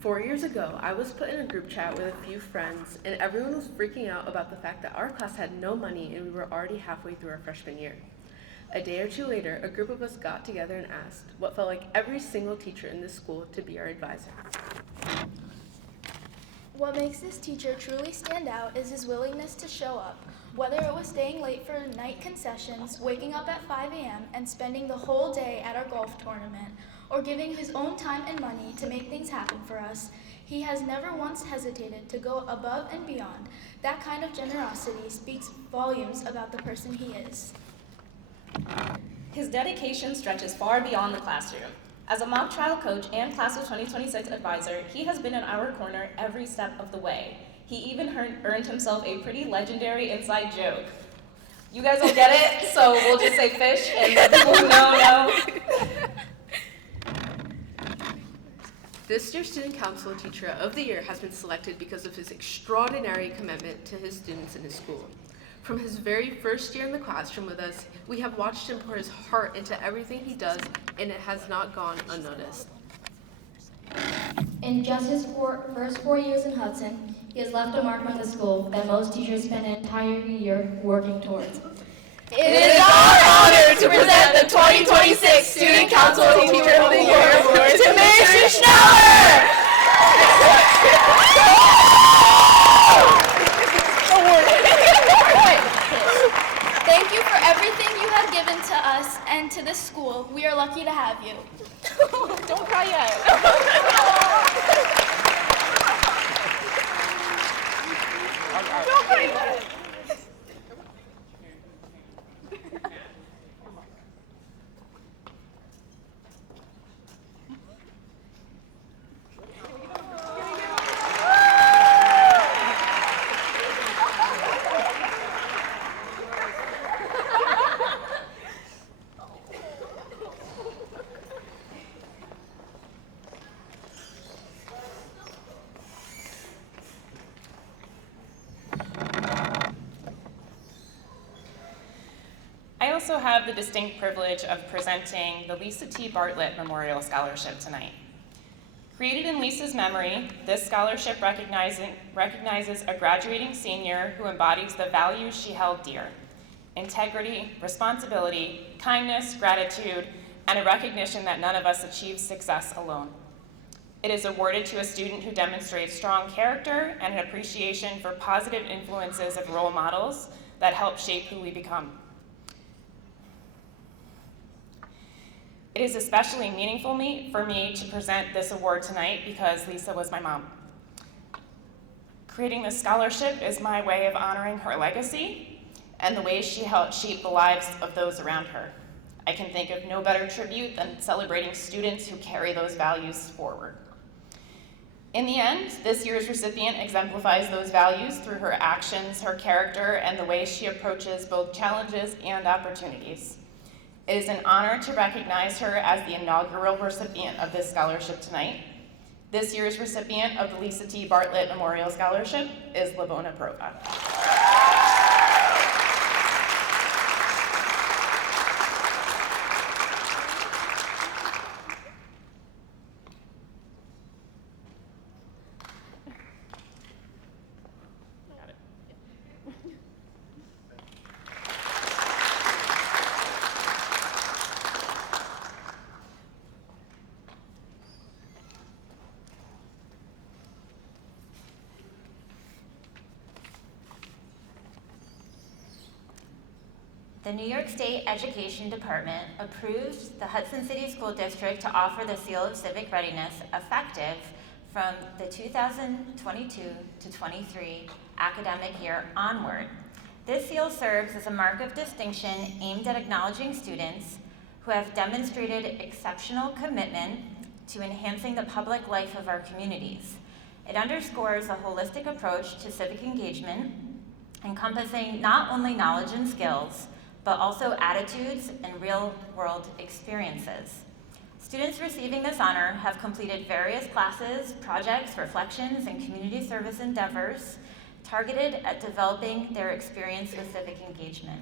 4 years ago, I was put in a group chat with a few friends, and everyone was freaking out about the fact that our class had no money and we were already halfway through our freshman year. A day or two later, a group of us got together and asked what felt like every single teacher in this school to be our advisor. What makes this teacher truly stand out is his willingness to show up, whether it was staying late for night concessions, waking up at 5 a.m., and spending the whole day at our golf tournament, or giving his own time and money to make things happen for us. He has never once hesitated to go above and beyond. That kind of generosity speaks volumes about the person he is. His dedication stretches far beyond the classroom. As a mock trial coach and class of 2026 advisor, he has been in our corner every step of the way. He even earned himself a pretty legendary inside joke. You guys will get it, so we'll just say fish, and the people who know. This year's Student Council Teacher of the Year has been selected because of his extraordinary commitment to his students in his school. From his very first year in the classroom with us, we have watched him pour his heart into everything he does, and it has not gone unnoticed. In just his first 4 years in Hudson, he has left a mark on the school that most teachers spend an entire year working towards. It is our honor to present the 2026 Student Council Teacher of the Year Award to Mr. Schneller! Thank you for everything you have given to us and to this school. We are lucky to have you. Don't cry yet. I also have the distinct privilege of presenting the Lisa T. Bartlett Memorial Scholarship tonight. Created in Lisa's memory, this scholarship recognizes a graduating senior who embodies the values she held dear: integrity, responsibility, kindness, gratitude, and a recognition that none of us achieve success alone. It is awarded to a student who demonstrates strong character and an appreciation for positive influences of role models that help shape who we become. It is especially meaningful for me to present this award tonight because Lisa was my mom. Creating this scholarship is my way of honoring her legacy and the ways she helped shape the lives of those around her. I can think of no better tribute than celebrating students who carry those values forward. In the end, this year's recipient exemplifies those values through her actions, her character, and the way she approaches both challenges and opportunities. It is an honor to recognize her as the inaugural recipient of this scholarship tonight. This year's recipient of the Lisa T. Bartlett Memorial Scholarship is Lavona Prova. The New York State Education Department approved the Hudson City School District to offer the Seal of Civic Readiness effective from the 2022 to 23 academic year onward. This seal serves as a mark of distinction aimed at acknowledging students who have demonstrated exceptional commitment to enhancing the public life of our communities. It underscores a holistic approach to civic engagement, encompassing not only knowledge and skills, but also attitudes and real-world experiences. Students receiving this honor have completed various classes, projects, reflections, and community service endeavors targeted at developing their experience with civic engagement.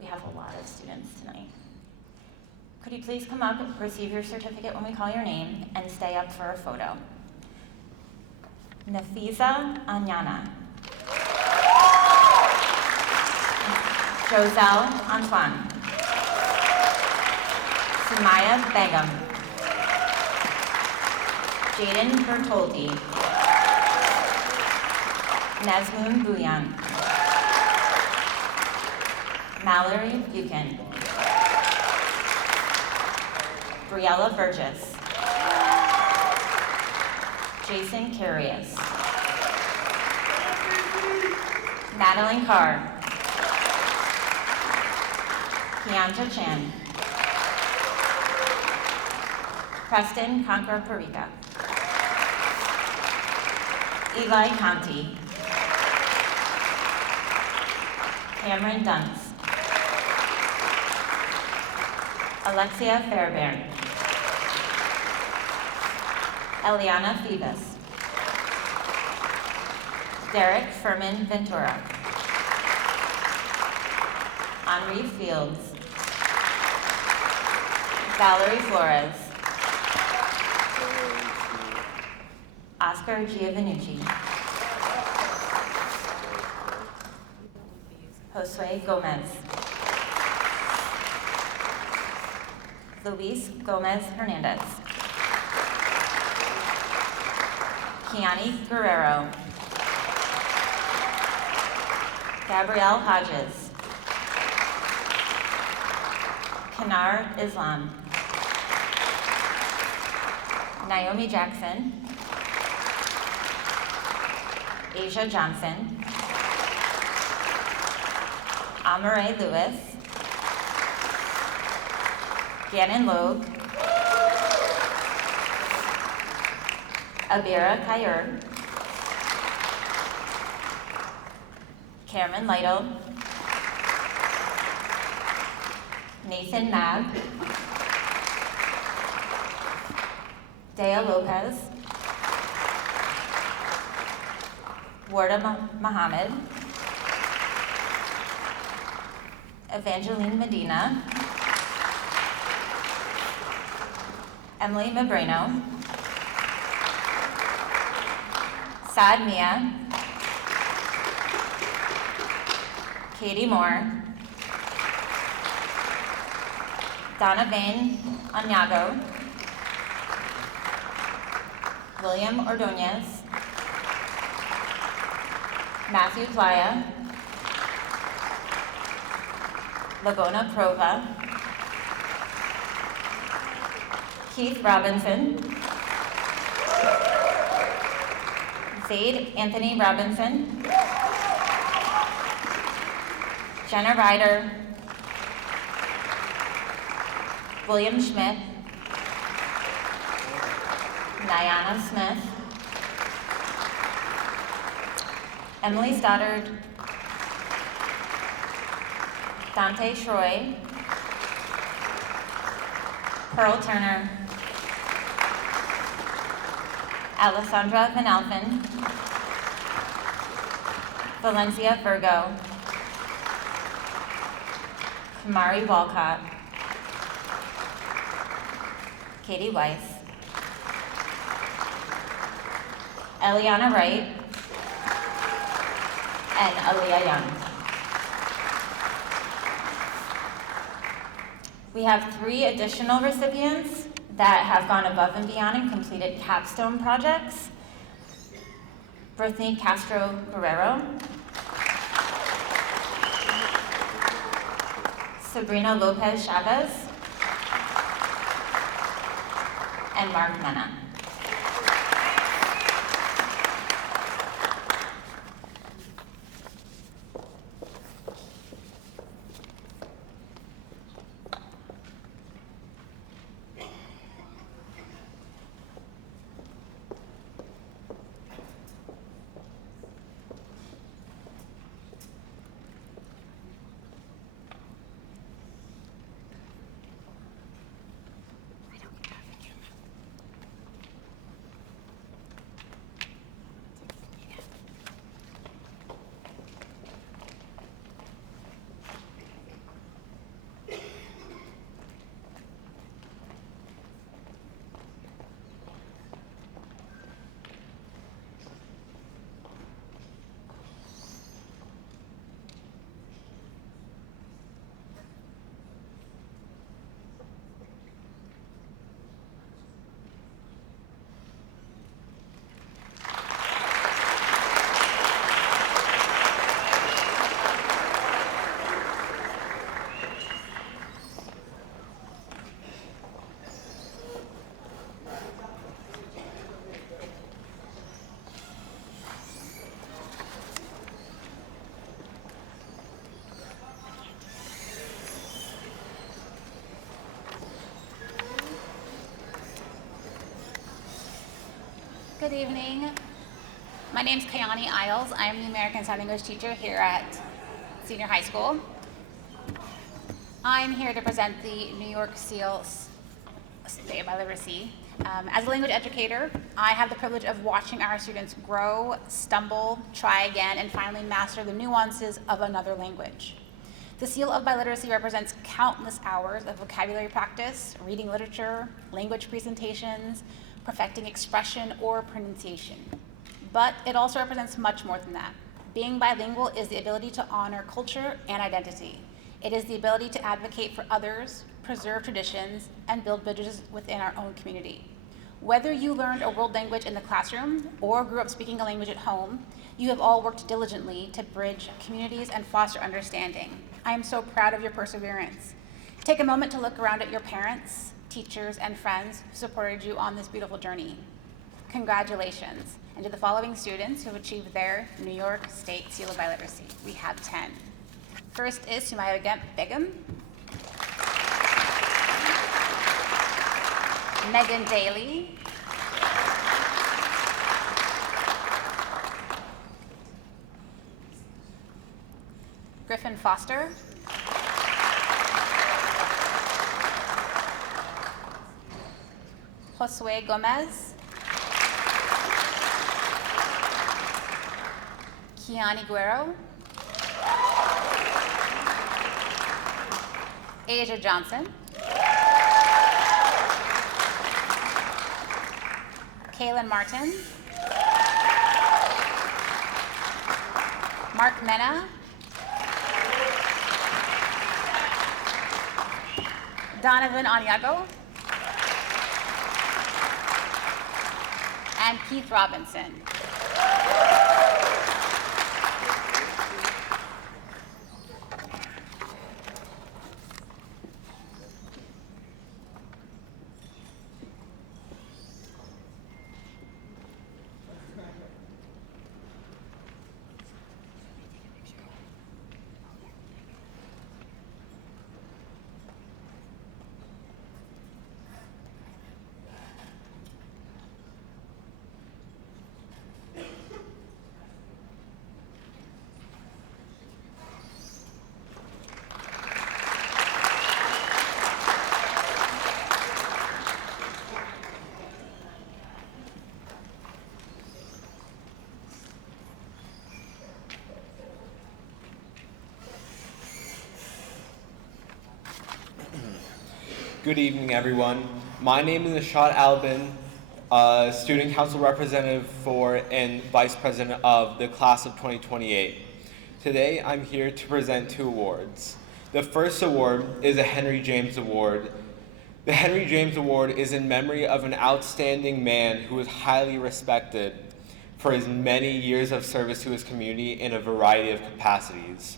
We have a lot of students tonight. Could you please come up and receive your certificate when we call your name and stay up for a photo? Nafiza Anyana. Joselle Antoine. Sumaya Begum. Jaden Bertoldi. Nazmoon Bhuyan. Mallory Buchan. Briella Burgess. Jason Carius. Madeline Carr. Keandra Chan. Preston Conquer Parica. Eli Conti. Cameron Dunce. Alexia Fairbairn. Eliana Phoebus. Derek Furman Ventura. Henri Fields. Valerie Flores. Oscar Giovannucci. Josue Gomez. Luis Gomez Hernandez. Kiani Guerrero. Gabrielle Hodges. Kanar Islam. Naomi Jackson. Asia Johnson. Amare Lewis. Gannon Logue. Abira Kayer. Cameron Lytle. Nathan Mab. Dea Lopez. Warda Muhammad. Evangeline Medina. Emily Mabreno. Saad Mia. Katie Moore. Donovan Anyago. William Ordonez. Matthew Playa. Lagona Prova. Keith Robinson. Zaid Anthony Robinson. Jenna Ryder. William Schmidt. Nyana Smith. Emily Stoddard. Dante Troy. Pearl Turner. Alessandra Van Alphen. Valencia Virgo. Kamari Walcott. Katie Weiss. Eliana Wright. And Aaliyah Young. We have 3 additional recipients that have gone above and beyond and completed capstone projects. Brittany Castro Guerrero. Sabrina Lopez Chavez. And Mark Mena. Good evening. My name is Kayani Isles. I am the American Sign Language teacher here at Senior High School. I'm here to present the New York SEAL Stay by the Sea. As a language educator, I have the privilege of watching our students grow, stumble, try again, and finally master the nuances of another language. The seal of biliteracy represents countless hours of vocabulary practice, reading literature, language presentations, perfecting expression or pronunciation. But it also represents much more than that. Being bilingual is the ability to honor culture and identity. It is the ability to advocate for others, preserve traditions, and build bridges within our own community. Whether you learned a world language in the classroom or grew up speaking a language at home, you have all worked diligently to bridge communities and foster understanding. I am so proud of your perseverance. Take a moment to look around at your parents, teachers, and friends who supported you on this beautiful journey. Congratulations. And to the following students who have achieved their New York State Seal of Biliteracy. We have 10. First is Sumaya Begum, Megan Daly, Griffin Foster, Josue Gomez, Kiani Guerrero, Asia Johnson, Kaylin Martin, Mark Mena, Donovan Aniago, and Keith Robinson. Good evening, everyone. My name is Ashad Albin, Student Council Representative for and Vice President of the Class of 2028. Today, I'm here to present 2 awards. The first award is a Henry James Award. The Henry James Award is in memory of an outstanding man who is highly respected for his many years of service to his community in a variety of capacities.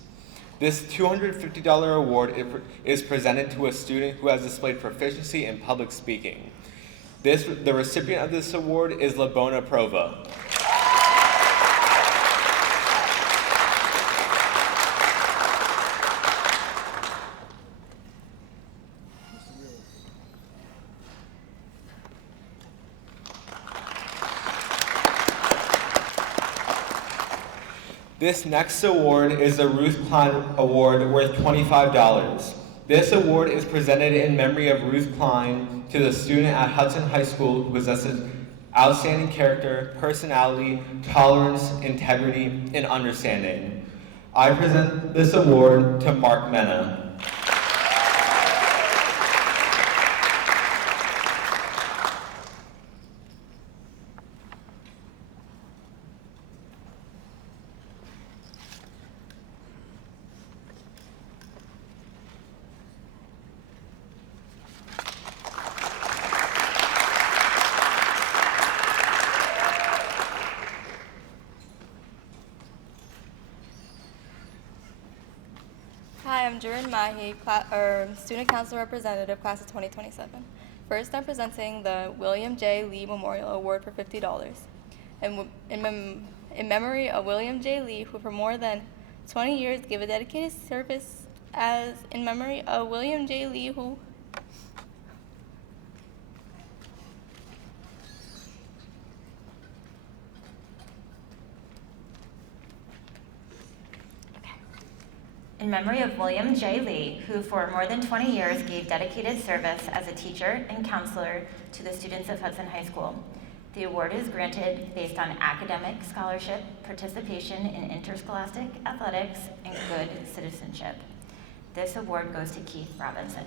This $250 award is presented to a student who has displayed proficiency in public speaking. The recipient of this award is Labona Prova. This next award is the Ruth Klein Award worth $25. This award is presented in memory of Ruth Klein to the student at Hudson High School who possesses outstanding character, personality, tolerance, integrity, and understanding. I present this award to Mark Mena. Hi, I'm Jordan Mahi, Student Council Representative, Class of 2027. First, I'm presenting the William J. Lee Memorial Award for $50. In memory of William J. Lee, who for more than 20 years gave a dedicated service in memory of William J. Lee, who in memory of William J. Lee, who for more than 20 years gave dedicated service as a teacher and counselor to the students of Hudson High School. The award is granted based on academic scholarship, participation in interscholastic athletics, and good citizenship. This award goes to Keith Robinson.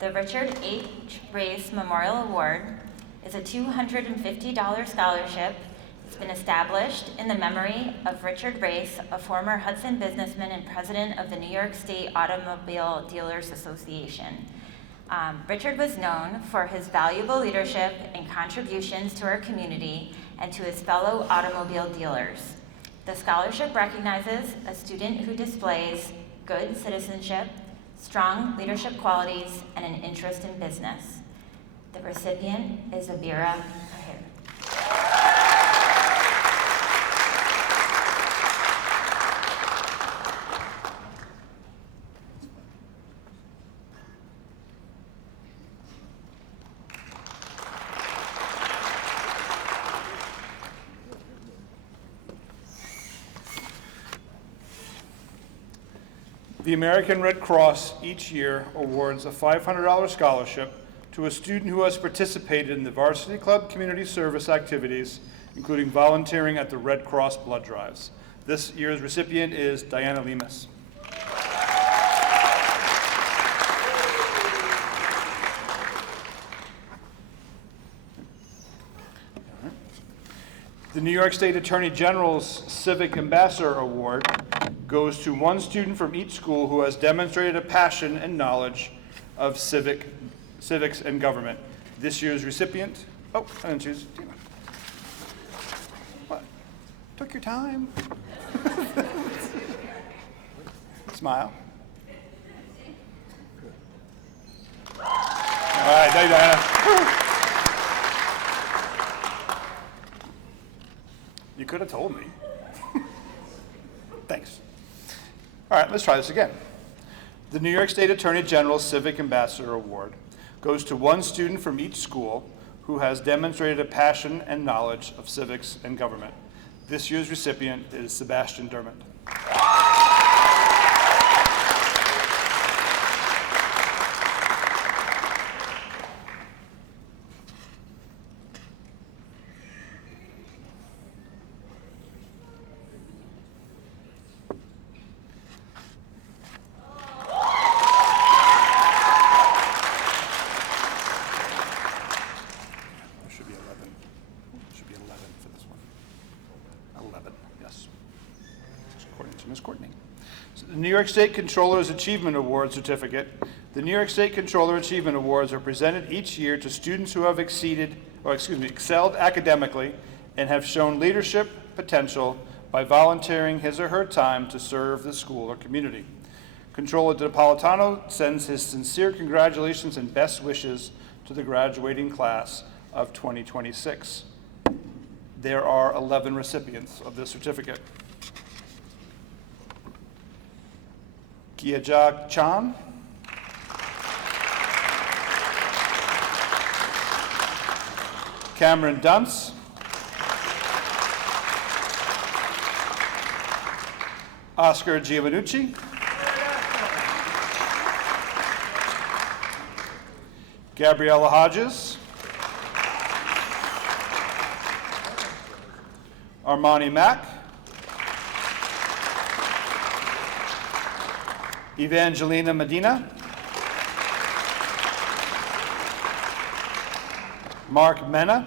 The Richard H. Race Memorial Award is a $250 scholarship. It's been established in the memory of Richard Race, a former Hudson businessman and president of the New York State Automobile Dealers Association. Richard was known for his valuable leadership and contributions to our community and to his fellow automobile dealers. The scholarship recognizes a student who displays good citizenship, strong leadership qualities, and an interest in business. The recipient is Abira Ahir. The American Red Cross each year awards a $500 scholarship to a student who has participated in the varsity club community service activities, including volunteering at the Red Cross blood drives. This year's recipient is Diana Lemus. The New York State Attorney General's Civic Ambassador Award goes to one student from each school who has demonstrated a passion and knowledge of civics and government. This year's recipient, I didn't choose Tina. What? Took your time. Smile. All right, there you go. You could have told me. Thanks. All right, let's try this again. The New York State Attorney General's Civic Ambassador Award goes to one student from each school who has demonstrated a passion and knowledge of civics and government. This year's recipient is Sebastian Dermott. The New York State Controller's Achievement Award certificate. The New York State Controller Achievement Awards are presented each year to students who have excelled academically and have shown leadership potential by volunteering his or her time to serve the school or community. Controller Napolitano sends his sincere congratulations and best wishes to the graduating class of 2026. There are 11 recipients of this certificate. Kiajak Chan, Cameron Dunce, Oscar Giovannucci, Gabriella Hodges, Armani Mack, Evangelina Medina, Mark Mena,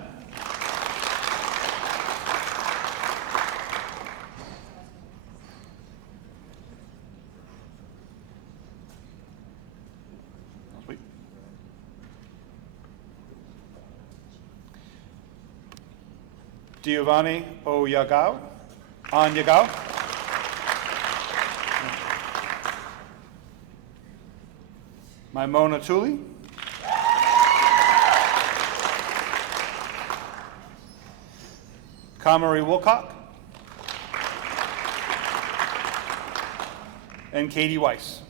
Giovanni Onyagao, Maimona Tully, Kamari Wilcock, and Katie Weiss.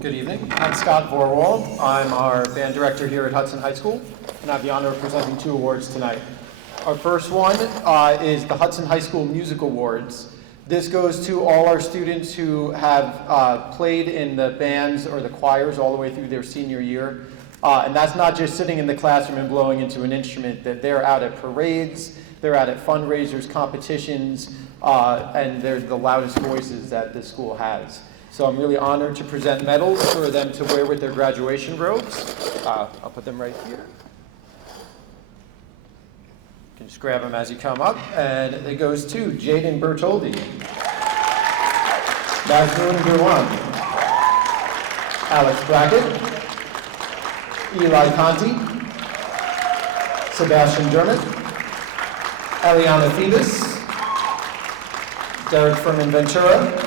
Good evening. I'm Scott Vorwald. I'm our band director here at Hudson High School, and I have the honor of presenting 2 awards tonight. Our first one is the Hudson High School Music Awards. This goes to all our students who have played in the bands or the choirs all the way through their senior year. And that's not just sitting in the classroom and blowing into an instrument, that they're out at parades, they're out at fundraisers, competitions, and they're the loudest voices that the school has. So I'm really honored to present medals for them to wear with their graduation robes. I'll put them right here. You can just grab them as you come up. And it goes to Jaden Bertoldi, Nazmoon Gurwan, Alex Brackett, Eli Conti, Sebastian Dermott, Eliana Phoebus, Derek Furman Ventura,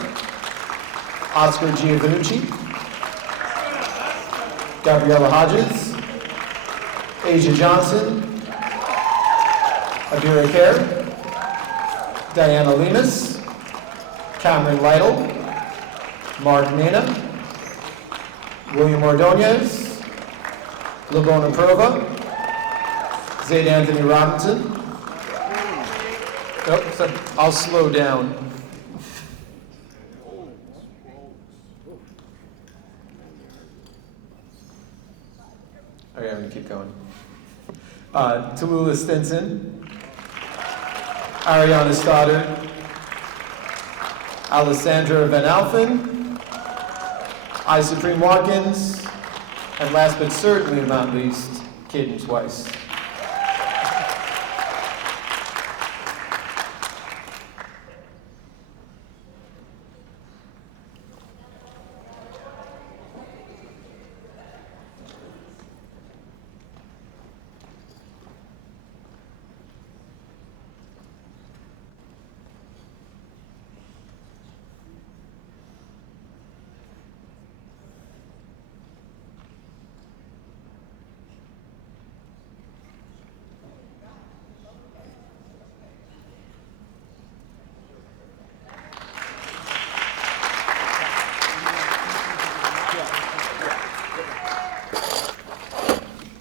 Oscar Giovanucci, Gabriella Hodges, Asia Johnson, Abira Kerr, Diana Lemus, Cameron Lytle, Mark Mena, William Ordonez, Labona Prova, Zayd Anthony Robinson. Oh, sorry. I'll slow down. Okay, I'm going to keep going. Tallulah Stinson, Ariana Stoddard, Alessandra Van Alphen, I Supreme Watkins, and last but certainly not least, Cadence Weiss.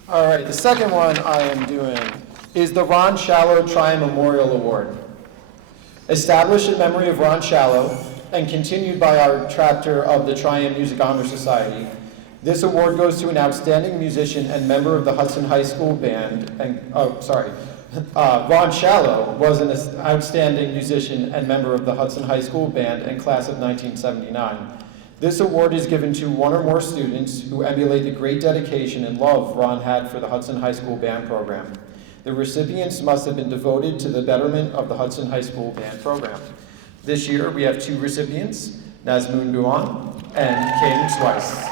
All right, the second one I am doing is the Ron Shallow Tri-Memorial Award. Established in memory of Ron Shallow and continued by our chapter of the Triumph Music Honor Society, this award goes to an outstanding musician and member of the Hudson High School Band. Ron Shallow was an outstanding musician and member of the Hudson High School Band and class of 1979. This award is given to one or more students who emulate the great dedication and love Ron had for the Hudson High School Band program. The recipients must have been devoted to the betterment of the Hudson High School Band program. This year, we have 2 recipients, Nazmoon Guan and Cadence Weiss.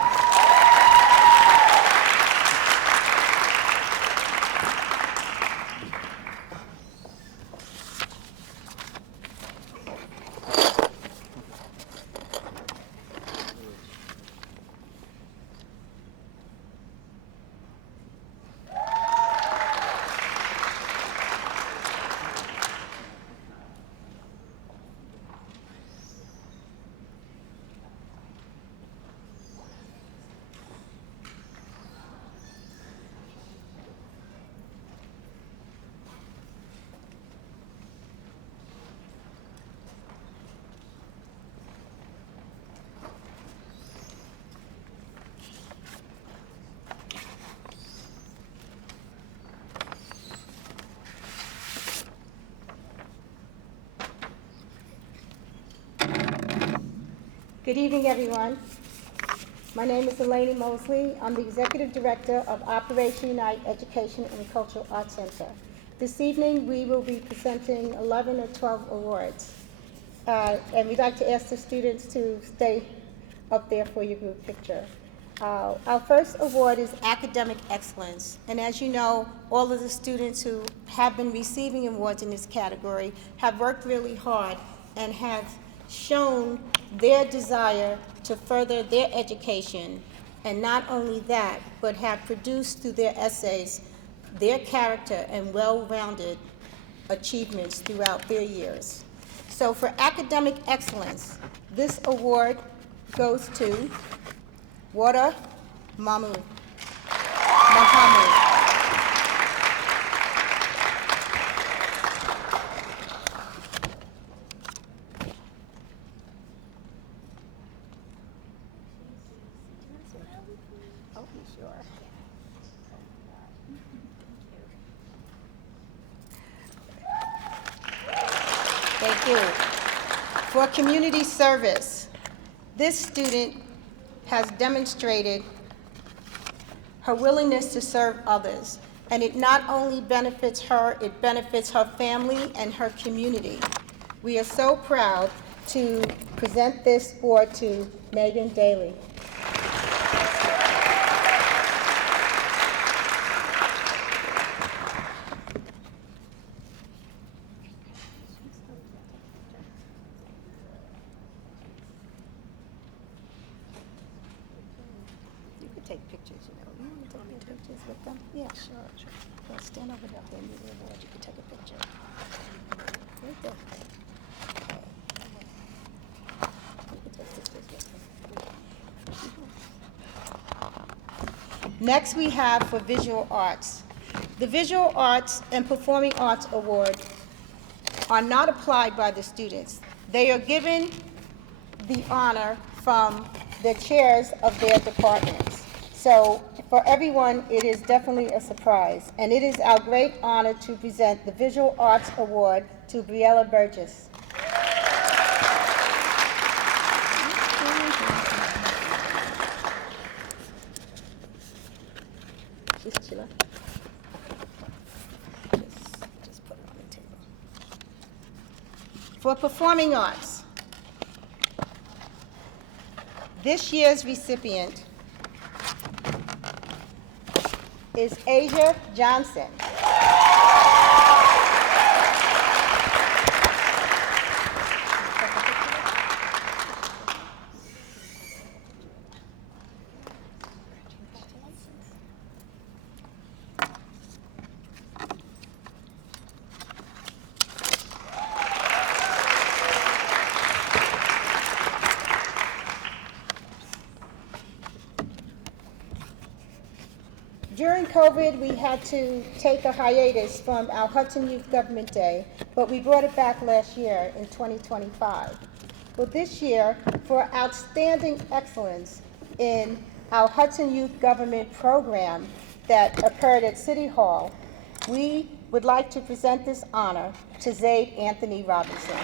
Good evening, everyone. My name is Elaine Mosley. I'm the Executive Director of Operation Unite Education and Cultural Arts Center. This evening, we will be presenting 11 or 12 awards. And we'd like to ask the students to stay up there for your group picture. Our first award is Academic Excellence. And as you know, all of the students who have been receiving awards in this category have worked really hard and have shown their desire to further their education, and not only that, but have produced through their essays their character and well-rounded achievements throughout their years. So for academic excellence, this award goes to Water Mahmood. Oh, sure. Thank you. For community service, this student has demonstrated her willingness to serve others, and it not only benefits her, it benefits her family and her community. We are so proud to present this award to Megan Daly. You could take pictures, you know. You want to take pictures with them? Yeah, sure. Well, stand over there, then you award. You can take a picture. Right there. Next, we have for visual arts. The Visual Arts and Performing Arts Award are not applied by the students. They are given the honor from the chairs of their departments. So for everyone, it is definitely a surprise. And it is our great honor to present the Visual Arts Award to Briella Burgess. Sheila. Just put it on the table. For performing arts, this year's recipient is Asia Johnson. During COVID, we had to take a hiatus from our Hudson Youth Government Day, but we brought it back last year in 2025. Well, this year, for outstanding excellence in our Hudson Youth Government program that occurred at City Hall, we would like to present this honor to Zaid Anthony Robinson.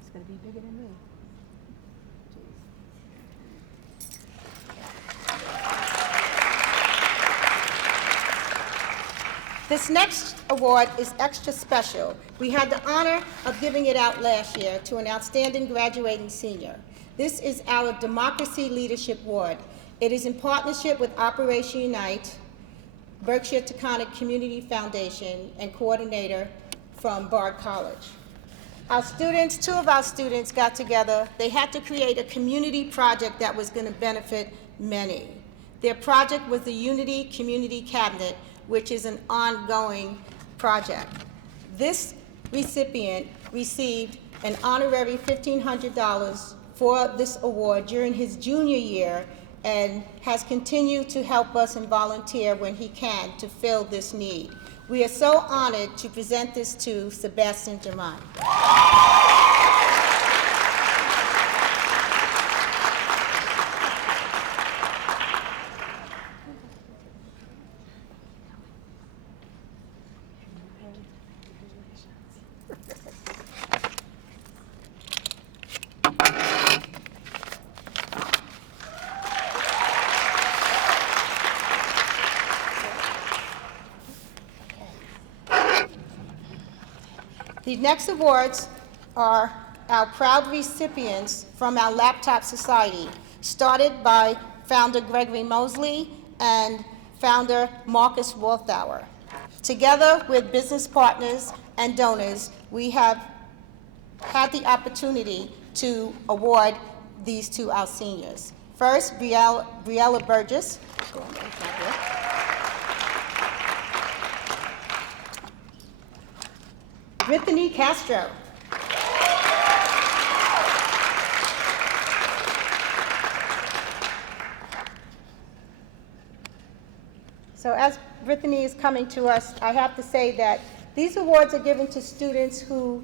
It's going to be bigger than me. This next award is extra special. We had the honor of giving it out last year to an outstanding graduating senior. This is our Democracy Leadership Award. It is in partnership with Operation Unite, Berkshire Taconic Community Foundation, and coordinator from Bard College. Our students, two of our students got together. They had to create a community project that was going to benefit many. Their project was the Unity Community Cabinet, which is an ongoing project. This recipient received an honorary $1,500 for this award during his junior year and has continued to help us and volunteer when he can to fill this need. We are so honored to present this to Sebastian Germain. The next awards are our proud recipients from our Laptop Society, started by founder Gregory Mosley and founder Marcus Walthour. Together with business partners and donors, we have had the opportunity to award these to our seniors. First, Briella Burgess. Brittany Castro. So as Brittany is coming to us, I have to say that these awards are given to students who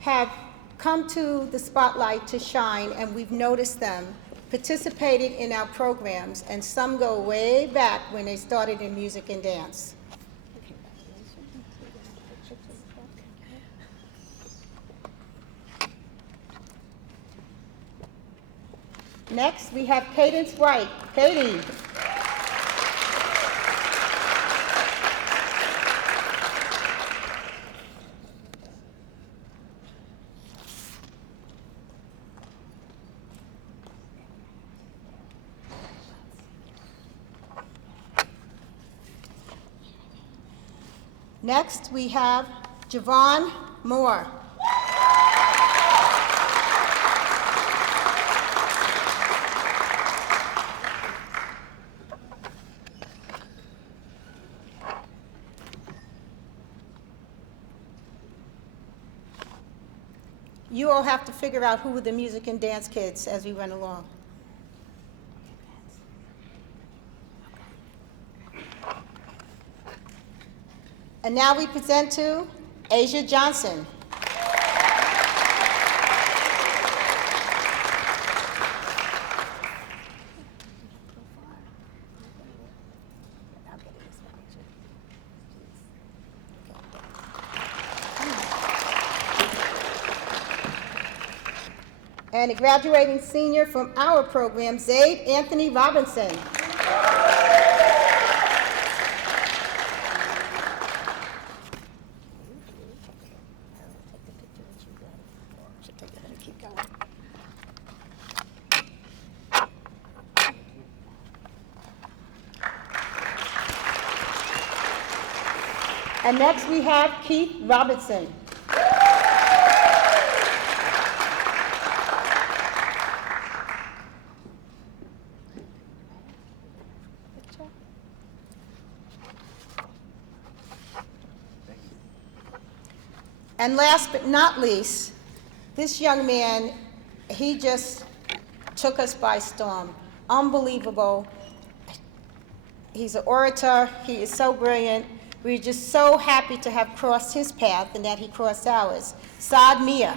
have come to the spotlight to shine, and we've noticed them participated in our programs, and some go way back when they started in music and dance. Next, we have Cadence White. Katie. Next, we have Javon Moore. You all have to figure out who were the music and dance kids as we run along. And now we present to Asia Johnson. And a graduating senior from our program, Zaid Anthony Robinson. And next we have Keith Robinson. And last but not least, this young man, he just took us by storm. Unbelievable. He's an orator. He is so brilliant. We're just so happy to have crossed his path and that he crossed ours. Saad Mia.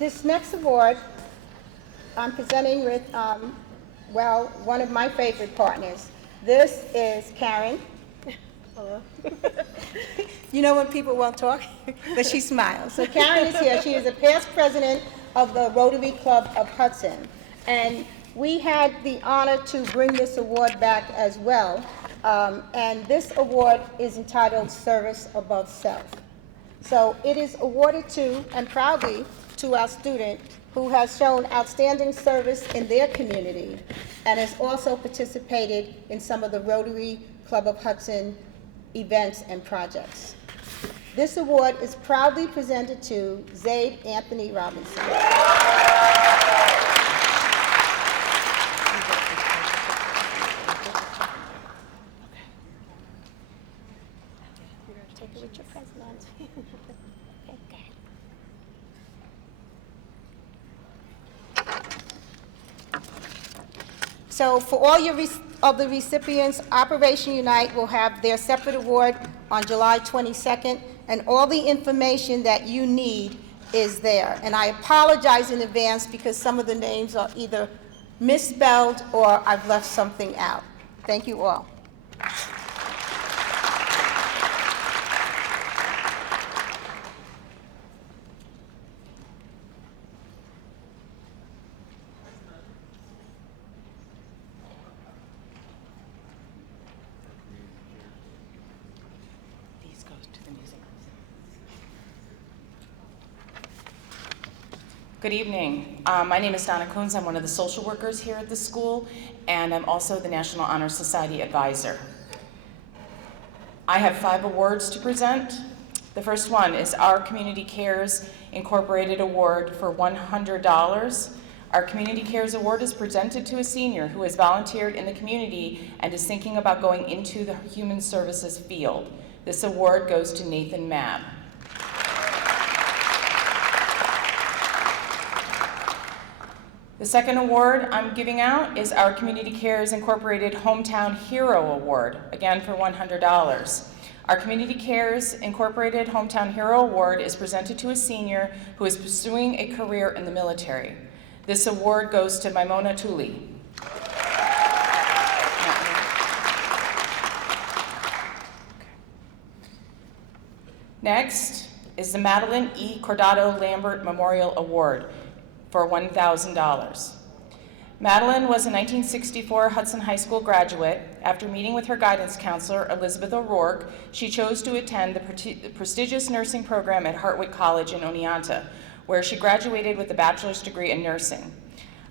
This next award I'm presenting with, well, one of my favorite partners. This is Karen. Hello. You know when people won't talk, but she smiles. So Karen is here. She is a past president of the Rotary Club of Hudson. And we had the honor to bring this award back as well. And this award is entitled Service Above Self. So it is awarded to, and proudly, to our student who has shown outstanding service in their community and has also participated in some of the Rotary Club of Hudson events and projects. This award is proudly presented to Zaid Anthony Robinson. Take it with your present. So for all of the recipients, Operation Unite will have their separate award on July 22nd, and all the information that you need is there. And I apologize in advance because some of the names are either misspelled or I've left something out. Thank you all. Good evening. My name is Donna Coons. I'm one of the social workers here at the school, and I'm also the National Honor Society advisor. I have 5 awards to present. The first one is our Community Cares Incorporated Award for $100. Our Community Cares Award is presented to a senior who has volunteered in the community and is thinking about going into the human services field. This award goes to Nathan Mabb. The second award I'm giving out is our Community Cares Incorporated Hometown Hero Award, again for $100. Our Community Cares Incorporated Hometown Hero Award is presented to a senior who is pursuing a career in the military. This award goes to Maimona Tuli. Next is the Madeline E. Cordado Lambert Memorial Award for $1,000. Madeline was a 1964 Hudson High School graduate. After meeting with her guidance counselor, Elizabeth O'Rourke, she chose to attend the prestigious nursing program at Hartwick College in Oneonta, where she graduated with a bachelor's degree in nursing.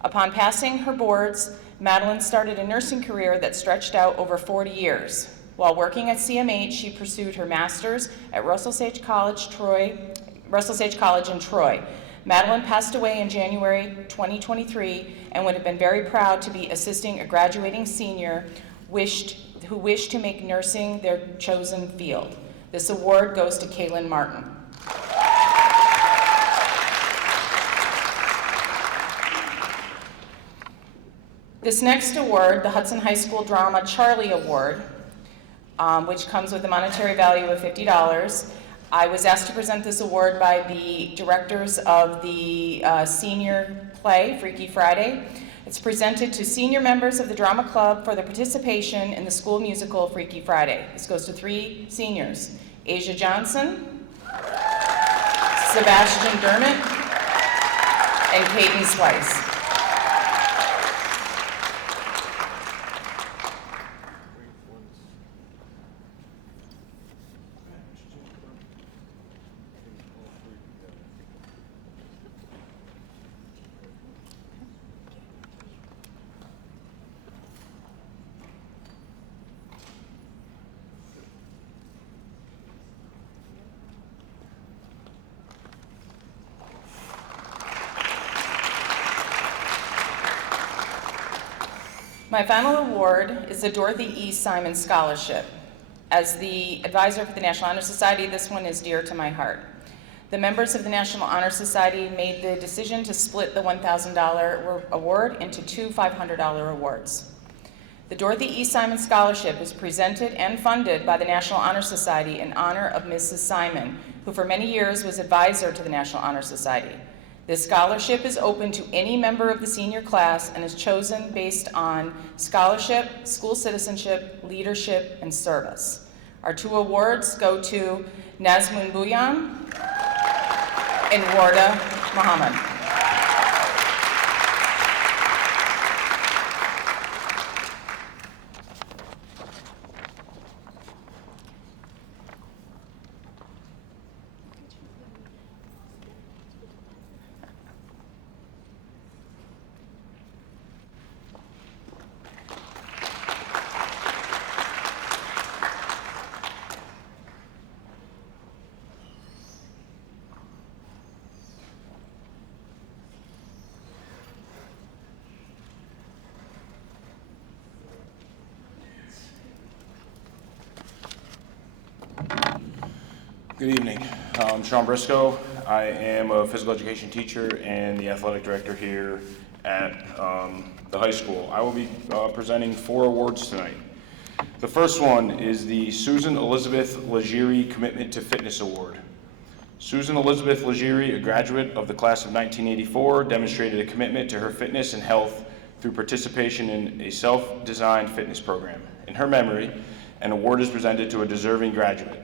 Upon passing her boards, Madeline started a nursing career that stretched out over 40 years. While working at CMH, she pursued her master's at Russell Sage College in Troy. Madeline passed away in January 2023 and would have been very proud to be assisting a graduating senior who wished to make nursing their chosen field. This award goes to Kaylin Martin. This next award, the Hudson High School Drama Charlie Award, which comes with a monetary value of $50. I was asked to present this award by the directors of the senior play, Freaky Friday. It's presented to senior members of the drama club for their participation in the school musical Freaky Friday. This goes to 3 seniors: Asia Johnson, Sebastian Dermott, and Caden Slice. My final award is the Dorothy E. Simon Scholarship. As the advisor for the National Honor Society, this one is dear to my heart. The members of the National Honor Society made the decision to split the $1,000 award into 2 $500 awards. The Dorothy E. Simon Scholarship is presented and funded by the National Honor Society in honor of Mrs. Simon, who for many years was advisor to the National Honor Society. This scholarship is open to any member of the senior class and is chosen based on scholarship, school citizenship, leadership, and service. Our 2 awards go to Nazmun Bouyan and Warda Muhammad. Good evening. I'm Sean Briscoe. I am a physical education teacher and the athletic director here at the high school. I will be presenting 4 awards tonight. The first one is the Susan Elizabeth Legere Commitment to Fitness Award. Susan Elizabeth Legere, a graduate of the class of 1984, demonstrated a commitment to her fitness and health through participation in a self-designed fitness program. In her memory, an award is presented to a deserving graduate.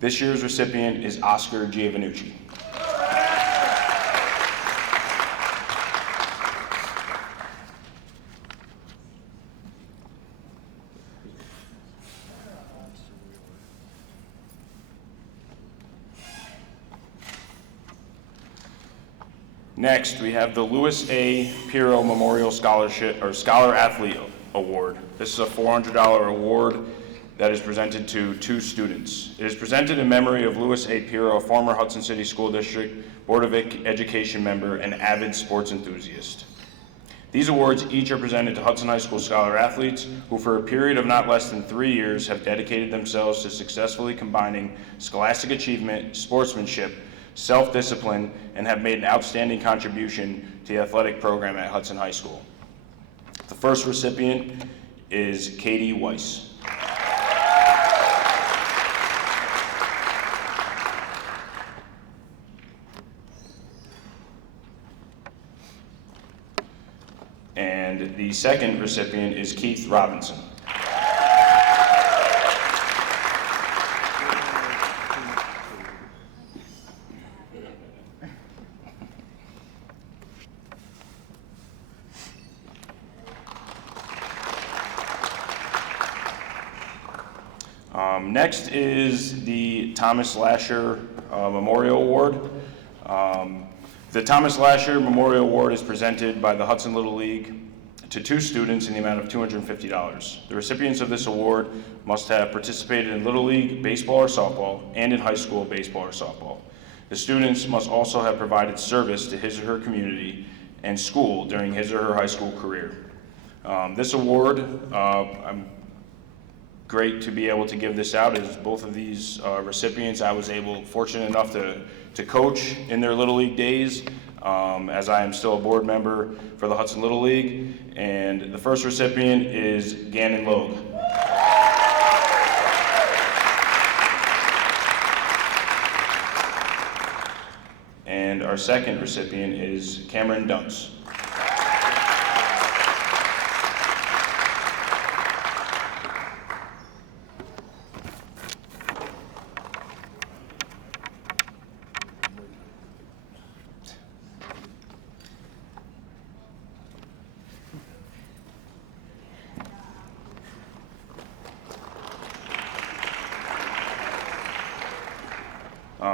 This year's recipient is Oscar Giovannucci. Next, we have the Louis A. Pirro Memorial Scholarship or Scholar Athlete Award. This is a $400 award that is presented to 2 students. It is presented in memory of Louis A. Pirro, a former Hudson City School District Board of Education member and avid sports enthusiast. These awards each are presented to Hudson High School scholar athletes who for a period of not less than 3 years have dedicated themselves to successfully combining scholastic achievement, sportsmanship, self-discipline, and have made an outstanding contribution to the athletic program at Hudson High School. The first recipient is Katie Weiss. And the second recipient is Keith Robinson. Next is the Thomas Lasher Memorial Award. The Thomas Lasher Memorial Award is presented by the Hudson Little League to 2 students in the amount of $250. The recipients of this award must have participated in Little League baseball or softball and in high school baseball or softball. The students must also have provided service to his or her community and school during his or her high school career. This award, I'm great to be able to give this out, as both of these recipients I was fortunate enough to coach in their Little League days, as I am still a board member for the Hudson Little League. And the first recipient is Gannon Logue. And our second recipient is Cameron Dunce.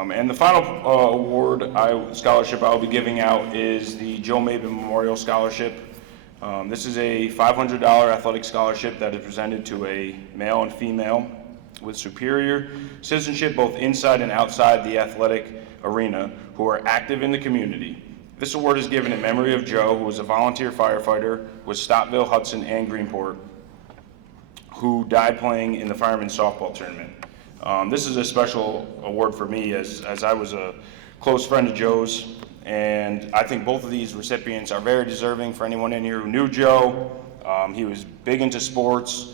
And the final scholarship I'll be giving out is the Joe Mabin Memorial Scholarship. This is a $500 athletic scholarship that is presented to a male and female with superior citizenship both inside and outside the athletic arena who are active in the community. This award is given in memory of Joe, who was a volunteer firefighter with Stottville, Hudson, and Greenport, who died playing in the firemen's softball tournament. This is a special award for me as I was a close friend of Joe's, and I think both of these recipients are very deserving. For anyone in here who knew Joe, he was big into sports,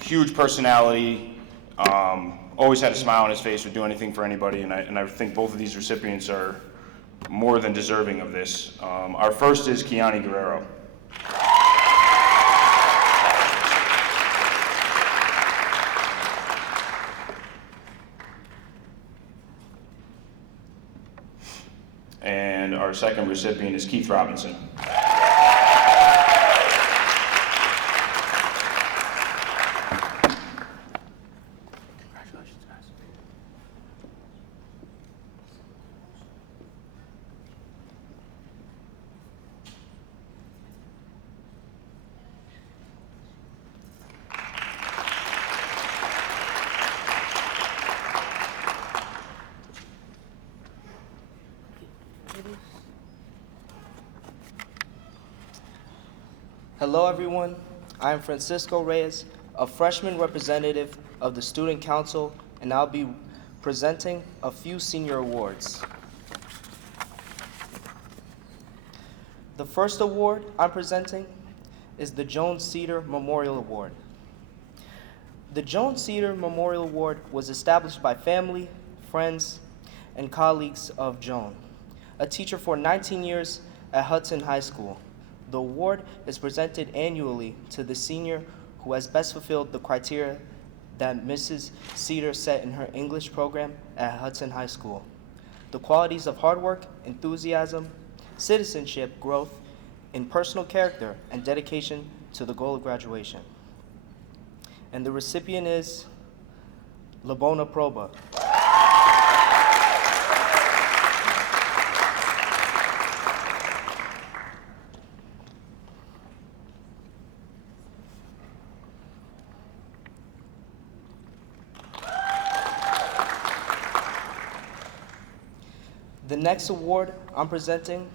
huge personality, always had a smile on his face, would do anything for anybody, and I think both of these recipients are more than deserving of this. Our first is Kiani Guerrero. And our second recipient is Keith Robinson. Congratulations, guys. Hello everyone, I am Francisco Reyes, a freshman representative of the Student Council, and I'll be presenting a few senior awards. The first award I'm presenting is the Joan Cedar Memorial Award. The Joan Cedar Memorial Award was established by family, friends, and colleagues of Joan, a teacher for 19 years at Hudson High School. The award is presented annually to the senior who has best fulfilled the criteria that Mrs. Cedar set in her English program at Hudson High School. The qualities of hard work, enthusiasm, citizenship, growth in personal character, and dedication to the goal of graduation. And the recipient is Labona Proba. The next award I'm presenting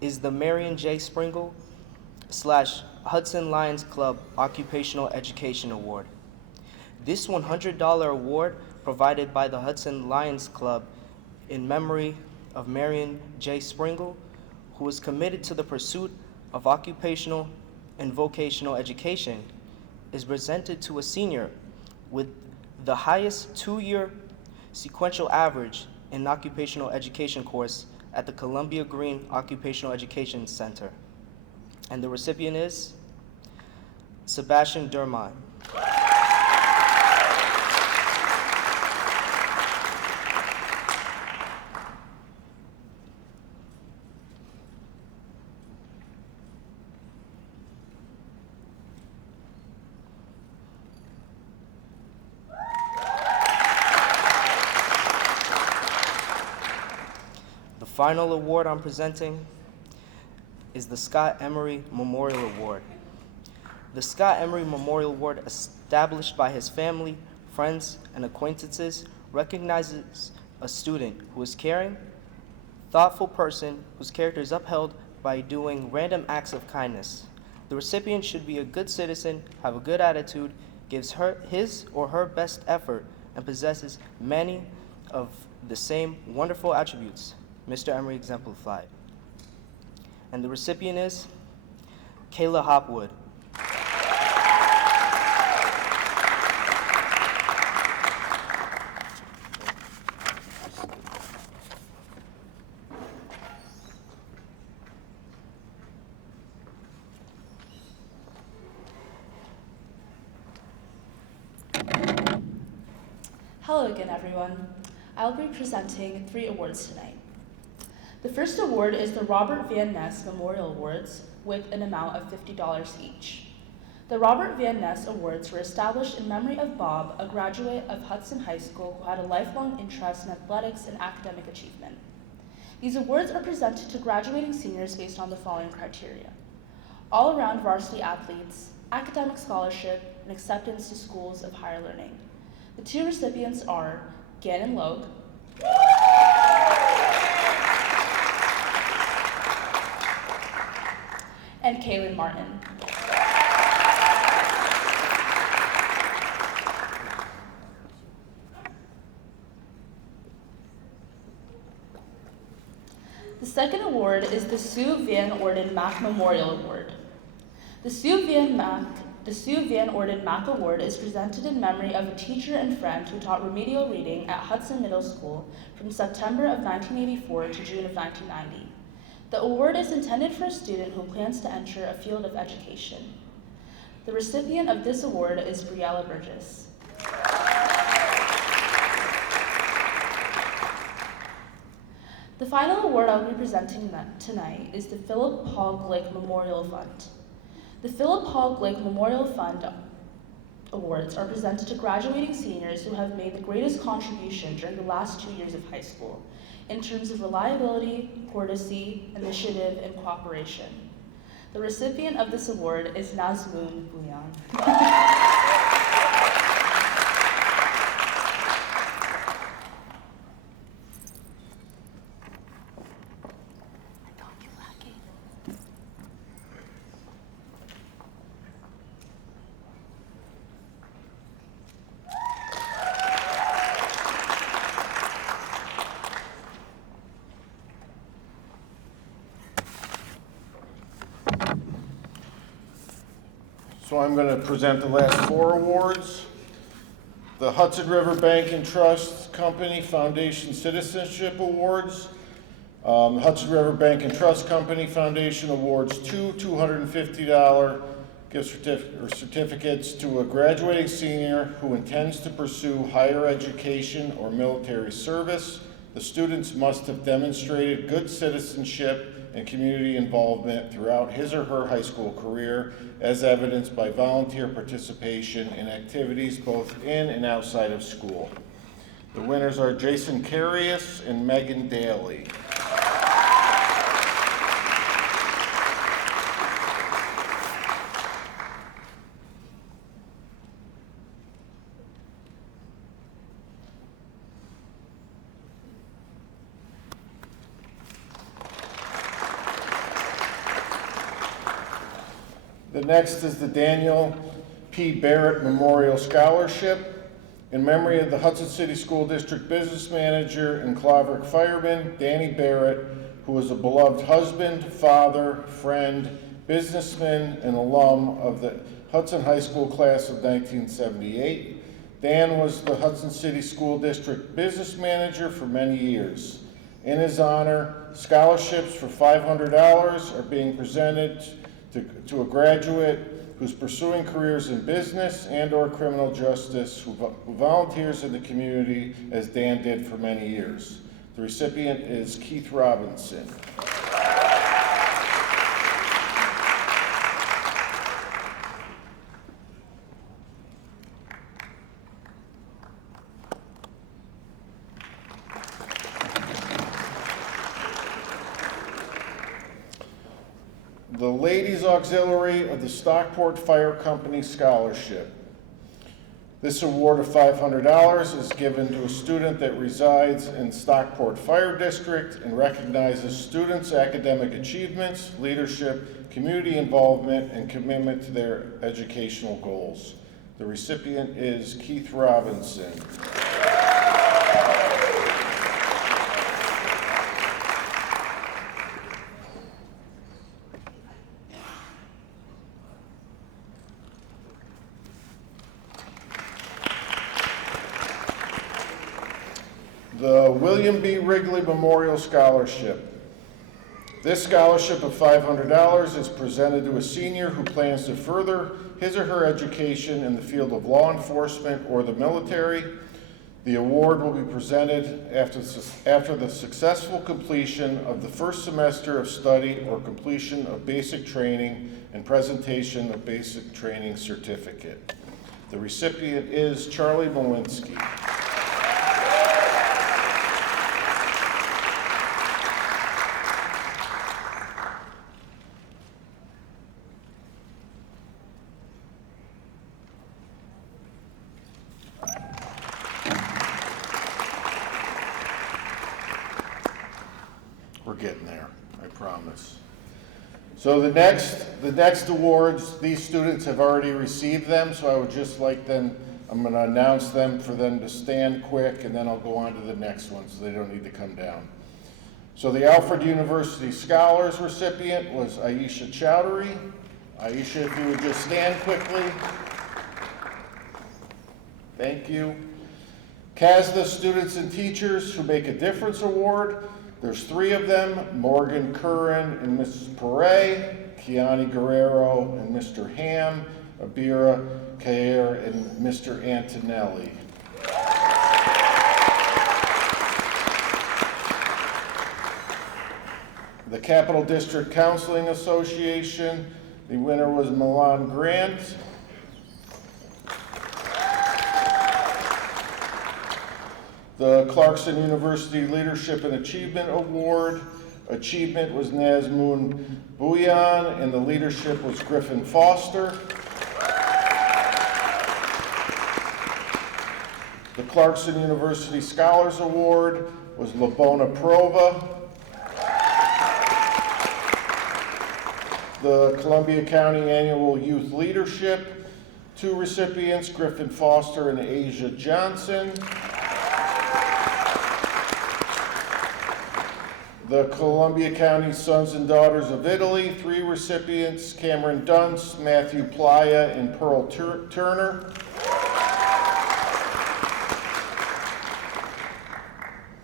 is the Marion J. Springle / Hudson Lions Club Occupational Education Award. This $100 award provided by the Hudson Lions Club in memory of Marion J. Springle, who was committed to the pursuit of occupational and vocational education, is presented to a senior with the highest two-year sequential average in an occupational education course at the Columbia Green Occupational Education Center. And the recipient is Sebastian Dermont. The final award I'm presenting is the Scott Emery Memorial Award. The Scott Emery Memorial Award, established by his family, friends, and acquaintances, recognizes a student who is caring, thoughtful person whose character is upheld by doing random acts of kindness. The recipient should be a good citizen, have a good attitude, gives his or her best effort, and possesses many of the same wonderful attributes Mr. Emery exemplified. And the recipient is Kayla Hopwood. Hello again, everyone. I'll be presenting 3 awards tonight. The first award is the Robert Van Ness Memorial Awards with an amount of $50 each. The Robert Van Ness Awards were established in memory of Bob, a graduate of Hudson High School who had a lifelong interest in athletics and academic achievement. These awards are presented to graduating seniors based on the following criteria: all-around varsity athletes, academic scholarship, and acceptance to schools of higher learning. The 2 recipients are Gannon Logue and Kaylin Martin. The second award is the Sue Van Orden Mack Memorial Award. The Sue Van Orden Mack Award is presented in memory of a teacher and friend who taught remedial reading at Hudson Middle School from September of 1984 to June of 1990. The award is intended for a student who plans to enter a field of education. The recipient of this award is Briella Burgess. The final award I'll be presenting tonight is the Philip Paul Glick Memorial Fund. The Philip Paul Glick Memorial Fund Awards are presented to graduating seniors who have made the greatest contribution during the last 2 years of high school in terms of reliability, courtesy, initiative, and cooperation. The recipient of this award is Nazmoon Bouyan. So I'm going to present the last 4 awards. The Hudson River Bank and Trust Company Foundation Citizenship Awards. The Hudson River Bank and Trust Company Foundation awards 2 $250 gift certificates to a graduating senior who intends to pursue higher education or military service. The students must have demonstrated good citizenship and community involvement throughout his or her high school career, as evidenced by volunteer participation in activities both in and outside of school. The winners are Jason Carius and Megan Daly. The next is the Daniel P. Barrett Memorial Scholarship in memory of the Hudson City School District Business Manager and Claverick Fireman, Danny Barrett, who was a beloved husband, father, friend, businessman, and alum of the Hudson High School class of 1978. Dan was the Hudson City School District Business Manager for many years. In his honor, scholarships for $500 are being presented to a graduate who's pursuing careers in business and or criminal justice who volunteers in the community as Dan did for many years. The recipient is Keith Robinson. The Ladies Auxiliary of the Stockport Fire Company Scholarship. This award of $500 is given to a student that resides in Stockport Fire District and recognizes students' academic achievements, leadership, community involvement, and commitment to their educational goals. The recipient is Keith Robinson. The William B. Wrigley Memorial Scholarship. This scholarship of $500 is presented to a senior who plans to further his or her education in the field of law enforcement or the military. The award will be presented after the successful completion of the first semester of study or completion of basic training and presentation of basic training certificate. The recipient is Charlie Malinsky. We're getting there, I promise. So the next awards, these students have already received them, so I would just like them, I'm going to announce them for them to stand quick, and then I'll go on to the next one, so they don't need to come down. So the Alfred University Scholars recipient was Aisha Chowdhury. Aisha, if you would just stand quickly. Thank you. CASDA Students and Teachers Who Make a Difference Award. There's 3 of them, Morgan Curran and Mrs. Perret, Kiani Guerrero and Mr. Ham, Abira Kair and Mr. Antonelli. The Capital District Counseling Association, the winner was Milan Grant. The Clarkson University Leadership and Achievement Award. Achievement was Nazmoon Bouyan, and the leadership was Griffin Foster. The Clarkson University Scholars Award was Labona Prova. The Columbia County Annual Youth Leadership, 2 recipients, Griffin Foster and Asia Johnson. The Columbia County Sons and Daughters of Italy, 3 recipients, Cameron Dunce, Matthew Playa, and Pearl Turner.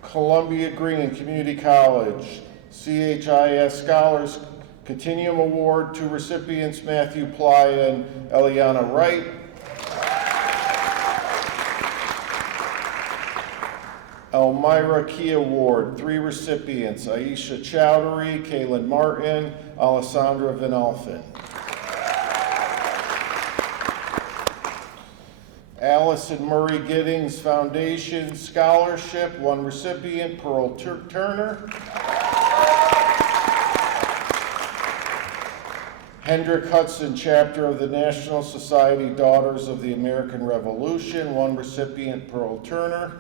Columbia Green Community College, CHIS Scholars Continuum Award, 2 recipients, Matthew Playa and Eliana Wright. Elmira Key Award, 3 recipients, Aisha Chowdhury, Kaylin Martin, Alessandra Vinalfin. Allison Murray Giddings Foundation Scholarship, 1 recipient, Pearl Turner. Hendrick Hudson Chapter of the National Society Daughters of the American Revolution, 1 recipient, Pearl Turner.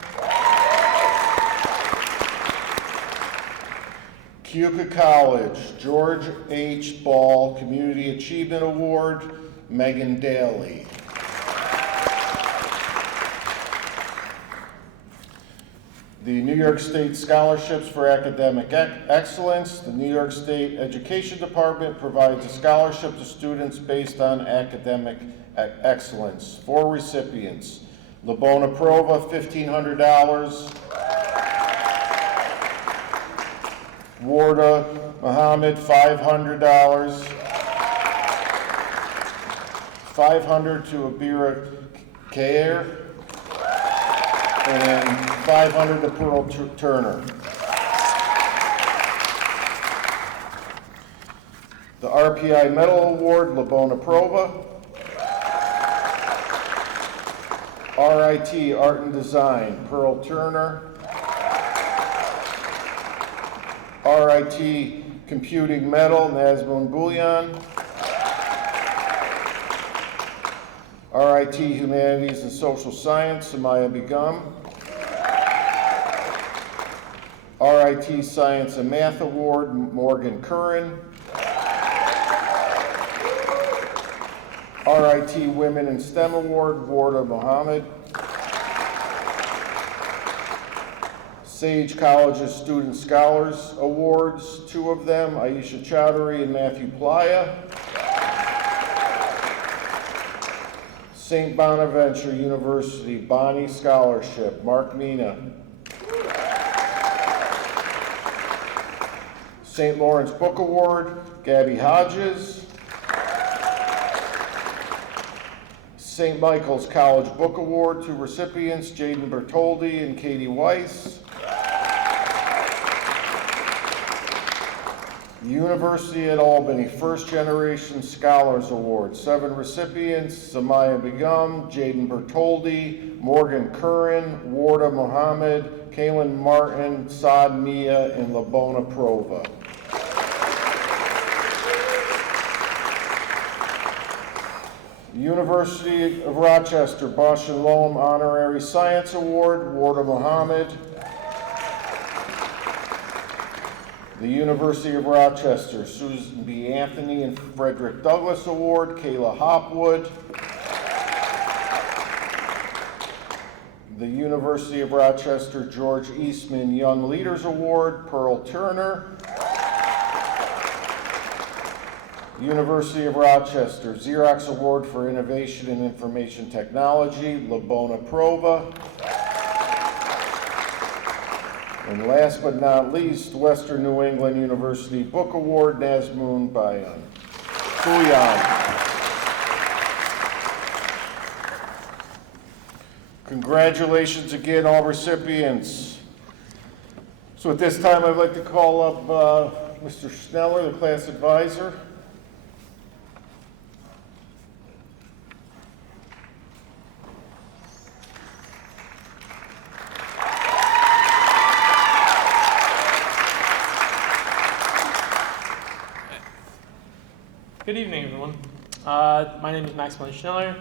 Keuka College, George H. Ball Community Achievement Award, Megan Daly. The New York State Scholarships for Academic Excellence. The New York State Education Department provides a scholarship to students based on academic excellence. 4 recipients. Labona Prova, $1,500. Warda Muhammad, $500. $500 to Abira Kair, and $500 to Pearl Turner. The RPI Medal Award, Labona Prova. RIT Art and Design, Pearl Turner. RIT Computing Medal, Nazmune Bouillon. RIT Humanities and Social Science, Samaya Begum. RIT Science and Math Award, Morgan Curran. RIT Women in STEM Award, Warda Mohammed. Sage College's Student Scholars Awards, 2 of them, Aisha Chowdhury and Matthew Playa. St. Bonaventure University Bonnie Scholarship, Mark Mina. St. Lawrence Book Award, Gabby Hodges. St. Michael's College Book Award, 2 recipients, Jaden Bertoldi and Katie Weiss. University at Albany First Generation Scholars Award, 7 recipients, Samaya Begum, Jaden Bertoldi, Morgan Curran, Warda Mohammed, Kaylin Martin, Saad Mia, and Labona Prova. University of Rochester Bosch and Loam Honorary Science Award, Warda Mohammed. The University of Rochester Susan B. Anthony and Frederick Douglass Award, Kayla Hopwood. The University of Rochester George Eastman Young Leaders Award, Pearl Turner. University of Rochester Xerox Award for Innovation in Information Technology, Labona Prova. And last but not least, Western New England University Book Award, Nazmune Bouillon. Congratulations again, all recipients. So at this time, I'd like to call up Mr. Schneller, the class advisor. Good evening, everyone. My name is Maximilian Schneller.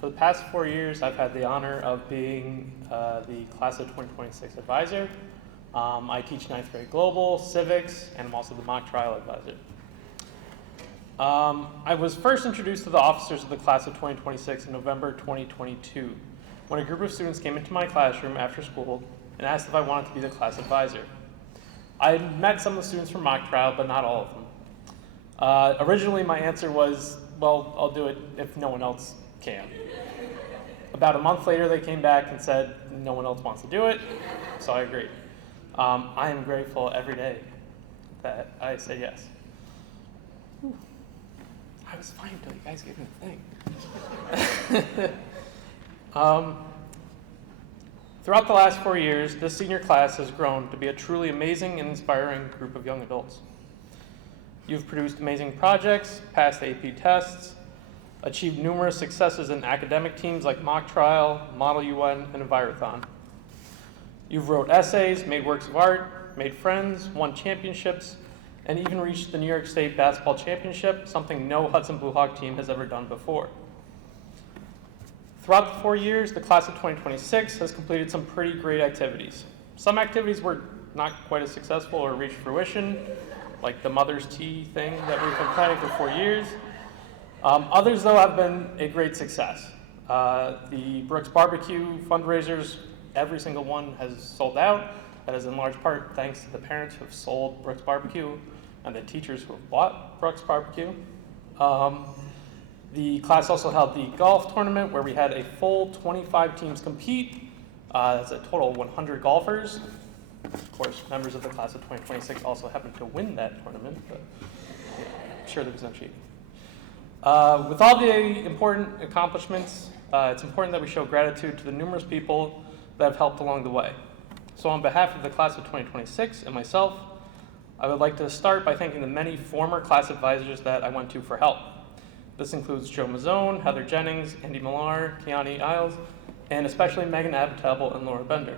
For the past 4 years, I've had the honor of being the class of 2026 advisor. I teach 9th grade global, civics, and I'm also the mock trial advisor. I was first introduced to the officers of the class of 2026 in November 2022, when a group of students came into my classroom after school and asked if I wanted to be the class advisor. I met some of the students from mock trial, but not all of them. Originally, my answer was, well, I'll do it if no one else can. About a month later, they came back and said, no one else wants to do it, so I agreed. I am grateful every day that I said yes. Whew. I was fine until you guys gave me the thing. Throughout the last 4 years, this senior class has grown to be a truly amazing and inspiring group of young adults. You've produced amazing projects, passed AP tests, achieved numerous successes in academic teams like mock trial, Model UN, and Envirothon. You've wrote essays, made works of art, made friends, won championships, and even reached the New York State Basketball Championship, something no Hudson Blue Hawk team has ever done before. Throughout the 4 years, the class of 2026 has completed some pretty great activities. Some activities were not quite as successful or reached fruition, like the Mother's Tea thing that we've been planning for 4 years. Others, though, have been a great success. The Brooks Barbecue fundraisers, every single one has sold out. That is in large part thanks to the parents who have sold Brooks Barbecue and the teachers who have bought Brooks Barbecue. The class also held the golf tournament where we had a full 25 teams compete. That's a total of 100 golfers. Of course, members of the class of 2026 also happened to win that tournament, but I'm sure there was no cheating. With all the important accomplishments, it's important that we show gratitude to the numerous people that have helped along the way. So on behalf of the class of 2026 and myself, I would like to start by thanking the many former class advisors that I went to for help. This includes Joe Mazzone, Heather Jennings, Andy Millar, Kiani Isles, and especially Megan Abitable and Laura Bender.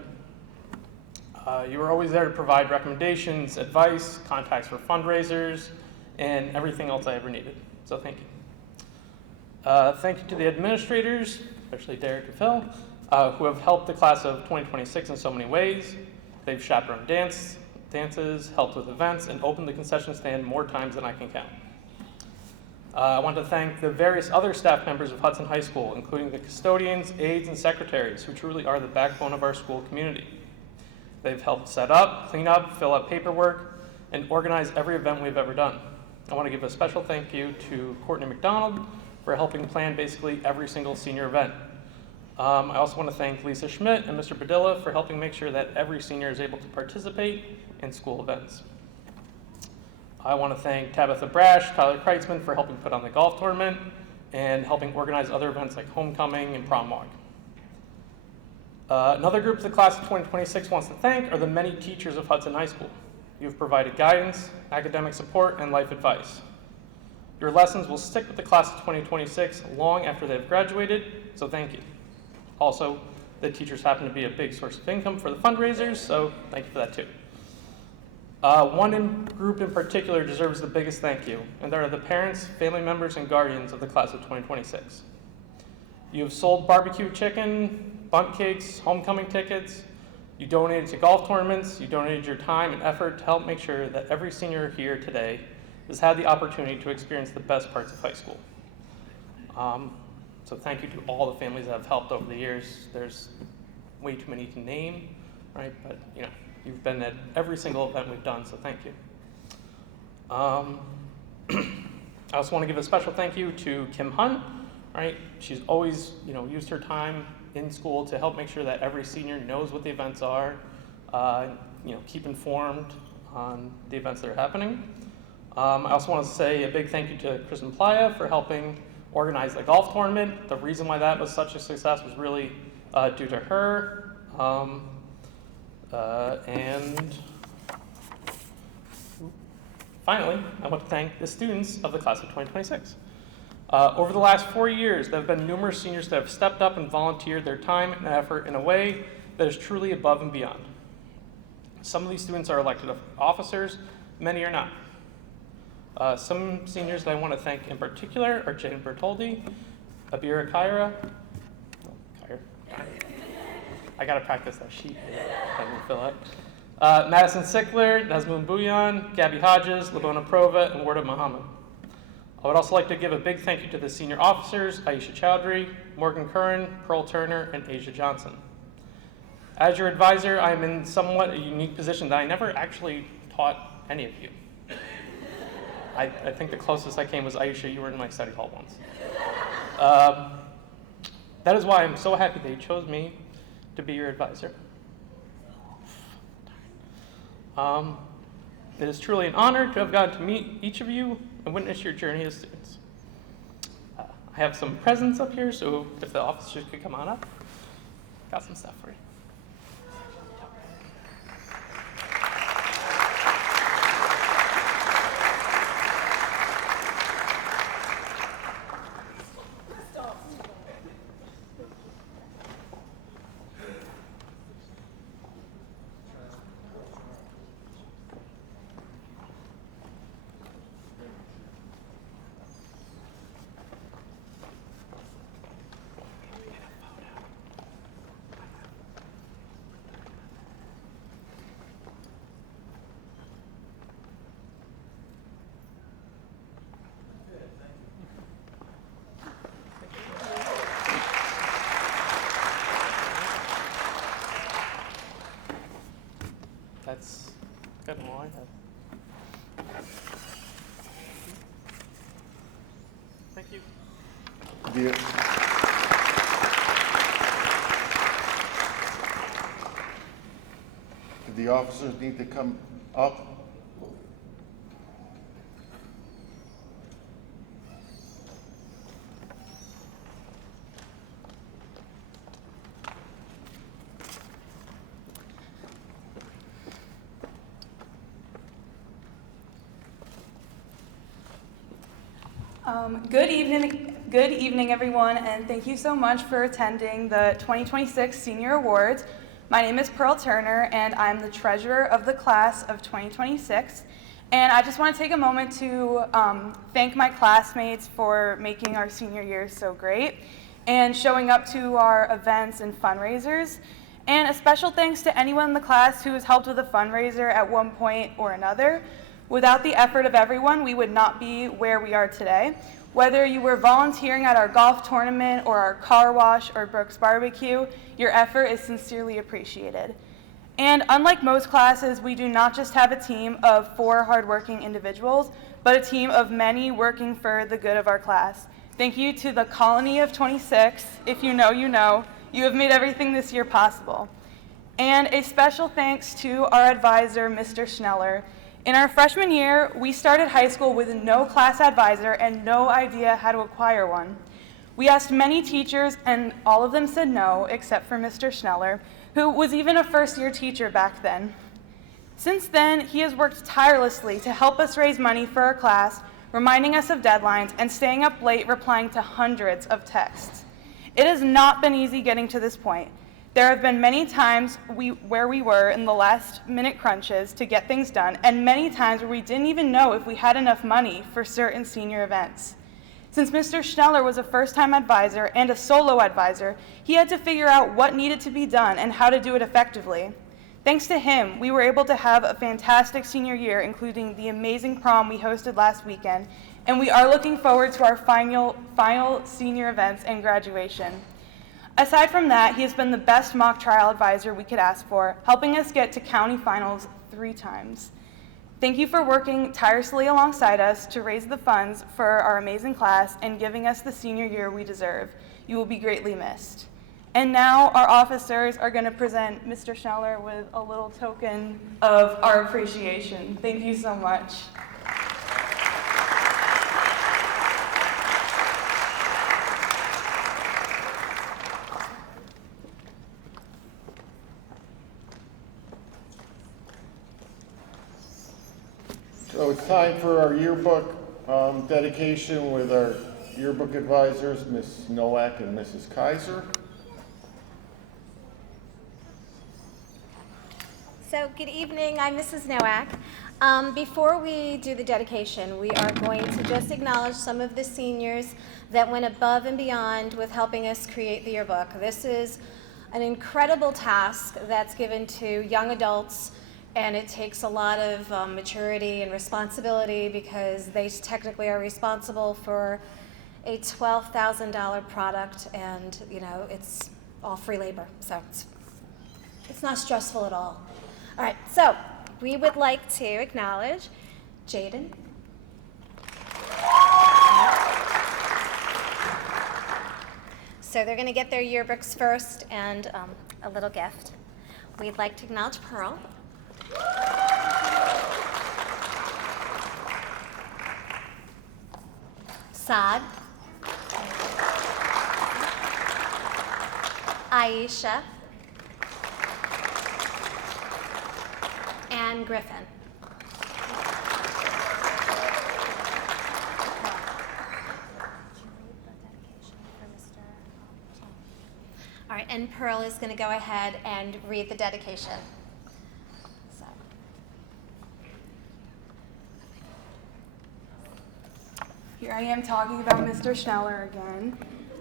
You were always there to provide recommendations, advice, contacts for fundraisers, and everything else I ever needed. So thank you. Thank you to the administrators, especially Derek and Phil, who have helped the class of 2026 in so many ways. They've chaperoned dances, helped with events, and opened the concession stand more times than I can count. I want to thank the various other staff members of Hudson High School, including the custodians, aides, and secretaries, who truly are the backbone of our school community. They've helped set up, clean up, fill out paperwork, and organize every event we've ever done. I want to give a special thank you to Courtney McDonald for helping plan basically every single senior event. I also want to thank Lisa Schmidt and Mr. Padilla for helping make sure that every senior is able to participate in school events. I want to thank Tabitha Brash, Tyler Kreitzman for helping put on the golf tournament and helping organize other events like homecoming and prom walk. Another group the class of 2026 wants to thank are the many teachers of Hudson High School. You've provided guidance, academic support, and life advice. Your lessons will stick with the class of 2026 long after they've graduated, so thank you. Also, the teachers happen to be a big source of income for the fundraisers, so thank you for that too. One group in particular deserves the biggest thank you, and they are the parents, family members, and guardians of the class of 2026. You have sold barbecue chicken, bundt cakes, homecoming tickets, you donated to golf tournaments, you donated your time and effort to help make sure that every senior here today has had the opportunity to experience the best parts of high school. So thank you to all the families that have helped over the years. There's way too many to name, right? But you know, you've been at every single event we've done, so thank you. I also want to give a special thank you to Kim Hunt, right? She's always, used her time in school to help make sure that every senior knows what the events are, keep informed on the events that are happening. I also want to say a big thank you to Kristen Playa for helping organize the golf tournament. The reason why that was such a success was really due to her. And finally, I want to thank the students of the class of 2026. Over the last 4 years, there have been numerous seniors that have stepped up and volunteered their time and effort in a way that is truly above and beyond. Some of these students are elected officers, many are not. Some seniors that I want to thank in particular are Jane Bertoldi, Abira Kyra. I gotta practice that sheet that we fill out. Madison Sickler, Nazmoon Bouillon, Gabby Hodges, Labona Prova, and Warda Muhammad. I would also like to give a big thank you to the senior officers, Aisha Chowdhury, Morgan Curran, Pearl Turner, and Asia Johnson. As your advisor, I am in somewhat a unique position that I never actually taught any of you. I think the closest I came was Aisha. You were in my study hall once. That is why I'm so happy that you chose me to be your advisor. It is truly an honor to have gotten to meet each of you and witness your journey as students. I have some presents up here, so if the officers could come on up, got some stuff for you. That's good and all I have. Thank you. Do the officers need to come up? Good evening, everyone, and thank you so much for attending the 2026 Senior Awards. My name is Pearl Turner, and I'm the treasurer of the class of 2026. And I just want to take a moment to thank my classmates for making our senior year so great and showing up to our events and fundraisers. And a special thanks to anyone in the class who has helped with a fundraiser at one point or another. Without the effort of everyone, we would not be where we are today. Whether you were volunteering at our golf tournament or our car wash or Brooks Barbecue, your effort is sincerely appreciated. And unlike most classes, we do not just have a team of 4 hardworking individuals, but a team of many working for the good of our class. Thank you to the Colony of 26. If you know, you know. You have made everything this year possible. And a special thanks to our advisor, Mr. Schneller. In our freshman year, we started high school with no class advisor and no idea how to acquire one. We asked many teachers, and all of them said no, except for Mr. Schneller, who was even a first-year teacher back then. Since then, he has worked tirelessly to help us raise money for our class, reminding us of deadlines, and staying up late replying to hundreds of texts. It has not been easy getting to this point. There have been many times where we were in the last-minute crunches to get things done, and many times where we didn't even know if we had enough money for certain senior events. Since Mr. Schneller was a first-time advisor and a solo advisor, he had to figure out what needed to be done and how to do it effectively. Thanks to him, we were able to have a fantastic senior year, including the amazing prom we hosted last weekend, and we are looking forward to our final senior events and graduation. Aside from that, he has been the best mock trial advisor we could ask for, helping us get to county finals 3 times. Thank you for working tirelessly alongside us to raise the funds for our amazing class and giving us the senior year we deserve. You will be greatly missed. And now our officers are going to present Mr. Schneller with a little token of our appreciation. Thank you so much. So it's time for our yearbook dedication with our yearbook advisors, Ms. Nowak and Mrs. Kaiser. So good evening, I'm Mrs. Nowak. Before we do the dedication, we are going to just acknowledge some of the seniors that went above and beyond with helping us create the yearbook. This is an incredible task that's given to young adults, and it takes a lot of maturity and responsibility because they technically are responsible for a $12,000 product, and it's all free labor, so it's not stressful at all. All right, so we would like to acknowledge Jaden. So they're going to get their yearbooks first and a little gift. We'd like to acknowledge Pearl. Saad. Aisha. And Griffin. All right, and Pearl is going to go ahead and read the dedication. So. Here I am talking about Mr. Schneller again.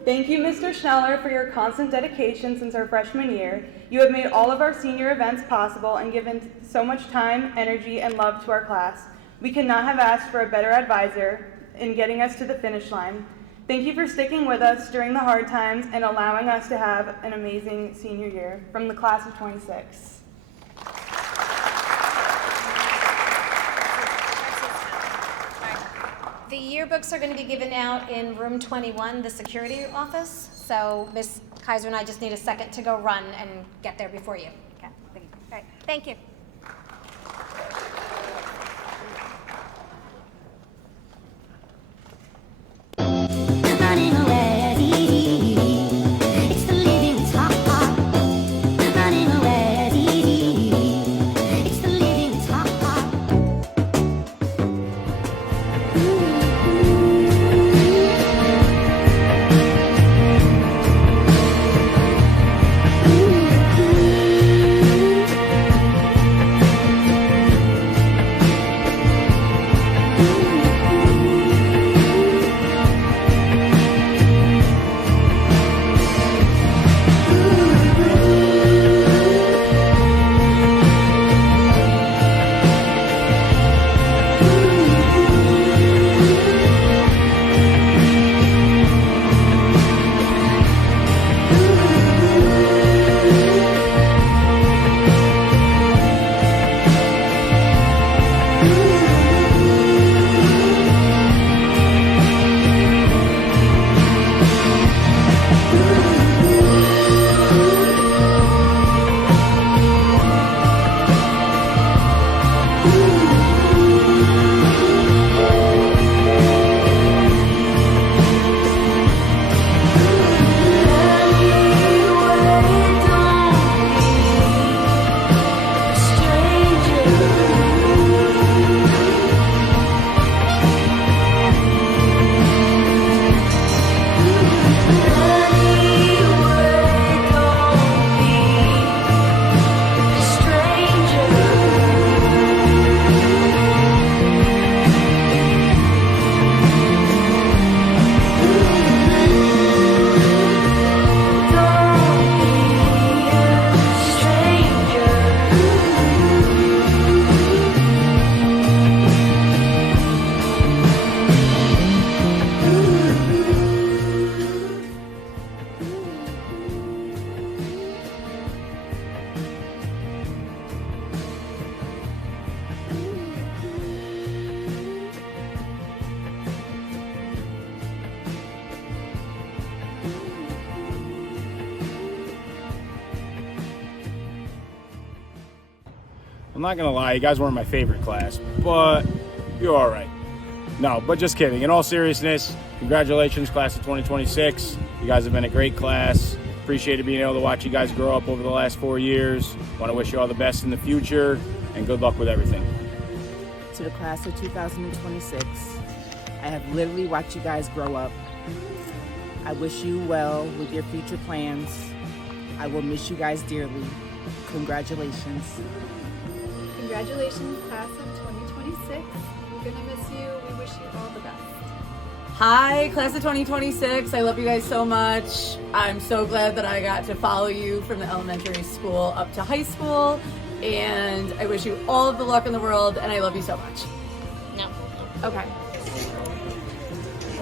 Thank you, Mr. Schneller, for your constant dedication since our freshman year. You have made all of our senior events possible and given so much time, energy, and love to our class. We could not have asked for a better advisor in getting us to the finish line. Thank you for sticking with us during the hard times and allowing us to have an amazing senior year. From the class of 26. The yearbooks are going to be given out in room 21, the security office. So Ms. Kaiser and I just need a second to go run and get there before you. Okay. All right. Thank you. I'm not gonna lie, you guys weren't my favorite class, but you're all right. No, but just kidding. In all seriousness, congratulations, class of 2026. You guys have been a great class. Appreciated being able to watch you guys grow up over the last 4 years. Want to wish you all the best in the future, and good luck with everything. To the class of 2026, I have literally watched you guys grow up. I wish you well with your future plans. I will miss you guys dearly. Congratulations. Congratulations, class of 2026. We're gonna miss you. We wish you all the best. Hi, class of 2026. I love you guys so much. I'm so glad that I got to follow you from the elementary school up to high school. And I wish you all of the luck in the world, and I love you so much. No. Okay.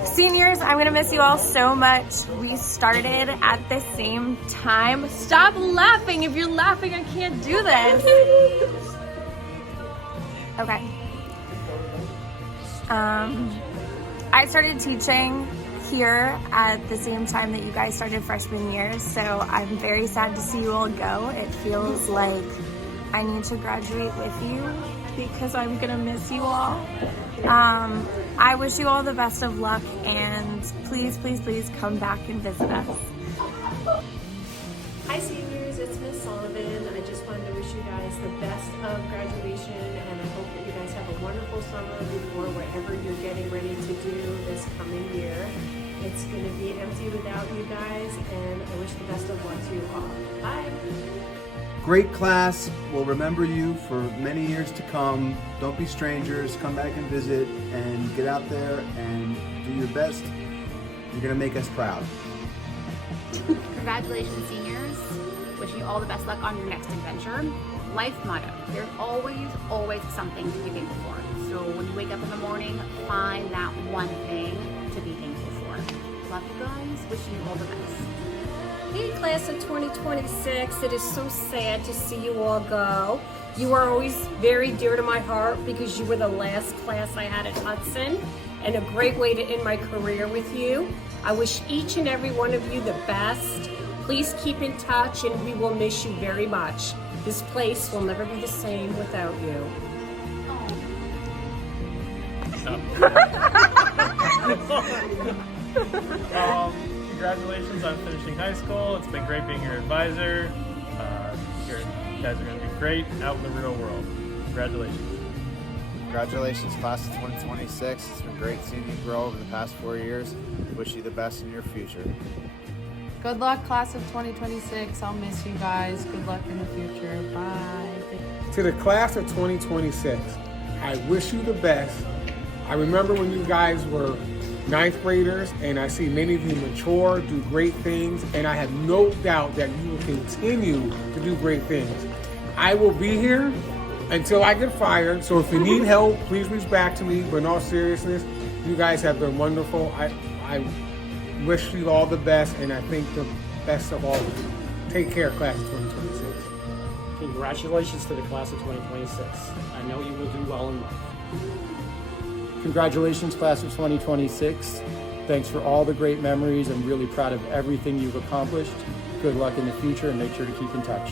Seniors, I'm gonna miss you all so much. We started at the same time. Stop laughing. If you're laughing, I can't do this. Okay. I started teaching here at the same time that you guys started freshman year, so I'm very sad to see you all go. It feels like I need to graduate with you because I'm gonna miss you all. I wish you all the best of luck, and please, please, please come back and visit us. Hi seniors, it's Miss Sullivan. I just wanted to wish you guys the best of graduation, and I hope that you guys have a wonderful summer before whatever you're getting ready to do this coming year. It's going to be empty without you guys, and I wish the best of luck to you all. Bye! Great class. We'll remember you for many years to come. Don't be strangers. Come back and visit and get out there and do your best. You're going to make us proud. Congratulations, seniors. Wishing you all the best luck on your next adventure. Life motto, there's always, always something to be thankful for. So when you wake up in the morning, find that one thing to be thankful for. Love you guys. Wishing you all the best. Hey class of 2026, it is so sad to see you all go. You are always very dear to my heart because you were the last class I had at Hudson, and a great way to end my career with you. I wish each and every one of you the best. Please keep in touch, and we will miss you very much. This place will never be the same without you. Congratulations on finishing high school. It's been great being your advisor. You guys are going to be great out in the real world. Congratulations. Congratulations, class of 2026. It's been great seeing you grow over the past 4 years. Wish you the best in your future. Good luck, class of 2026. I'll miss you guys. Good luck in the future. Bye. To the class of 2026, I wish you the best. I remember when you guys were ninth graders, and I see many of you mature, do great things, and I have no doubt that you will continue to do great things. I will be here until I get fired, so if you need help, please reach back to me. But in all seriousness, you guys have been wonderful. I wish you all the best, and I think the best of all of you. Take care, class of 2026. Congratulations to the class of 2026. I know you will do well in life. Congratulations, class of 2026. Thanks for all the great memories. I'm really proud of everything you've accomplished. Good luck in the future, and make sure to keep in touch.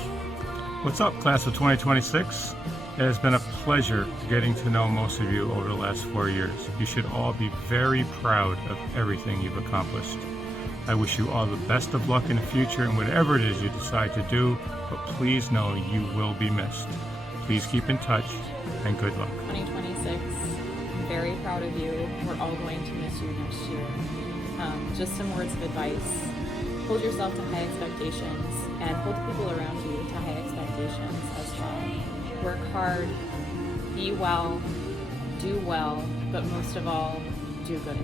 What's up, class of 2026? It has been a pleasure getting to know most of you over the last 4 years. You should all be very proud of everything you've accomplished. I wish you all the best of luck in the future and whatever it is you decide to do, but please know you will be missed. Please keep in touch, and good luck. 2026, I'm very proud of you. We're all going to miss you next year. Just some words of advice. Hold yourself to high expectations, and hold people around you to high expectations as well. Work hard, be well, do well, but most of all, do good.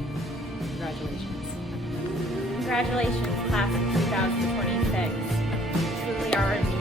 Congratulations. Congratulations, class of 2026. You truly are amazing.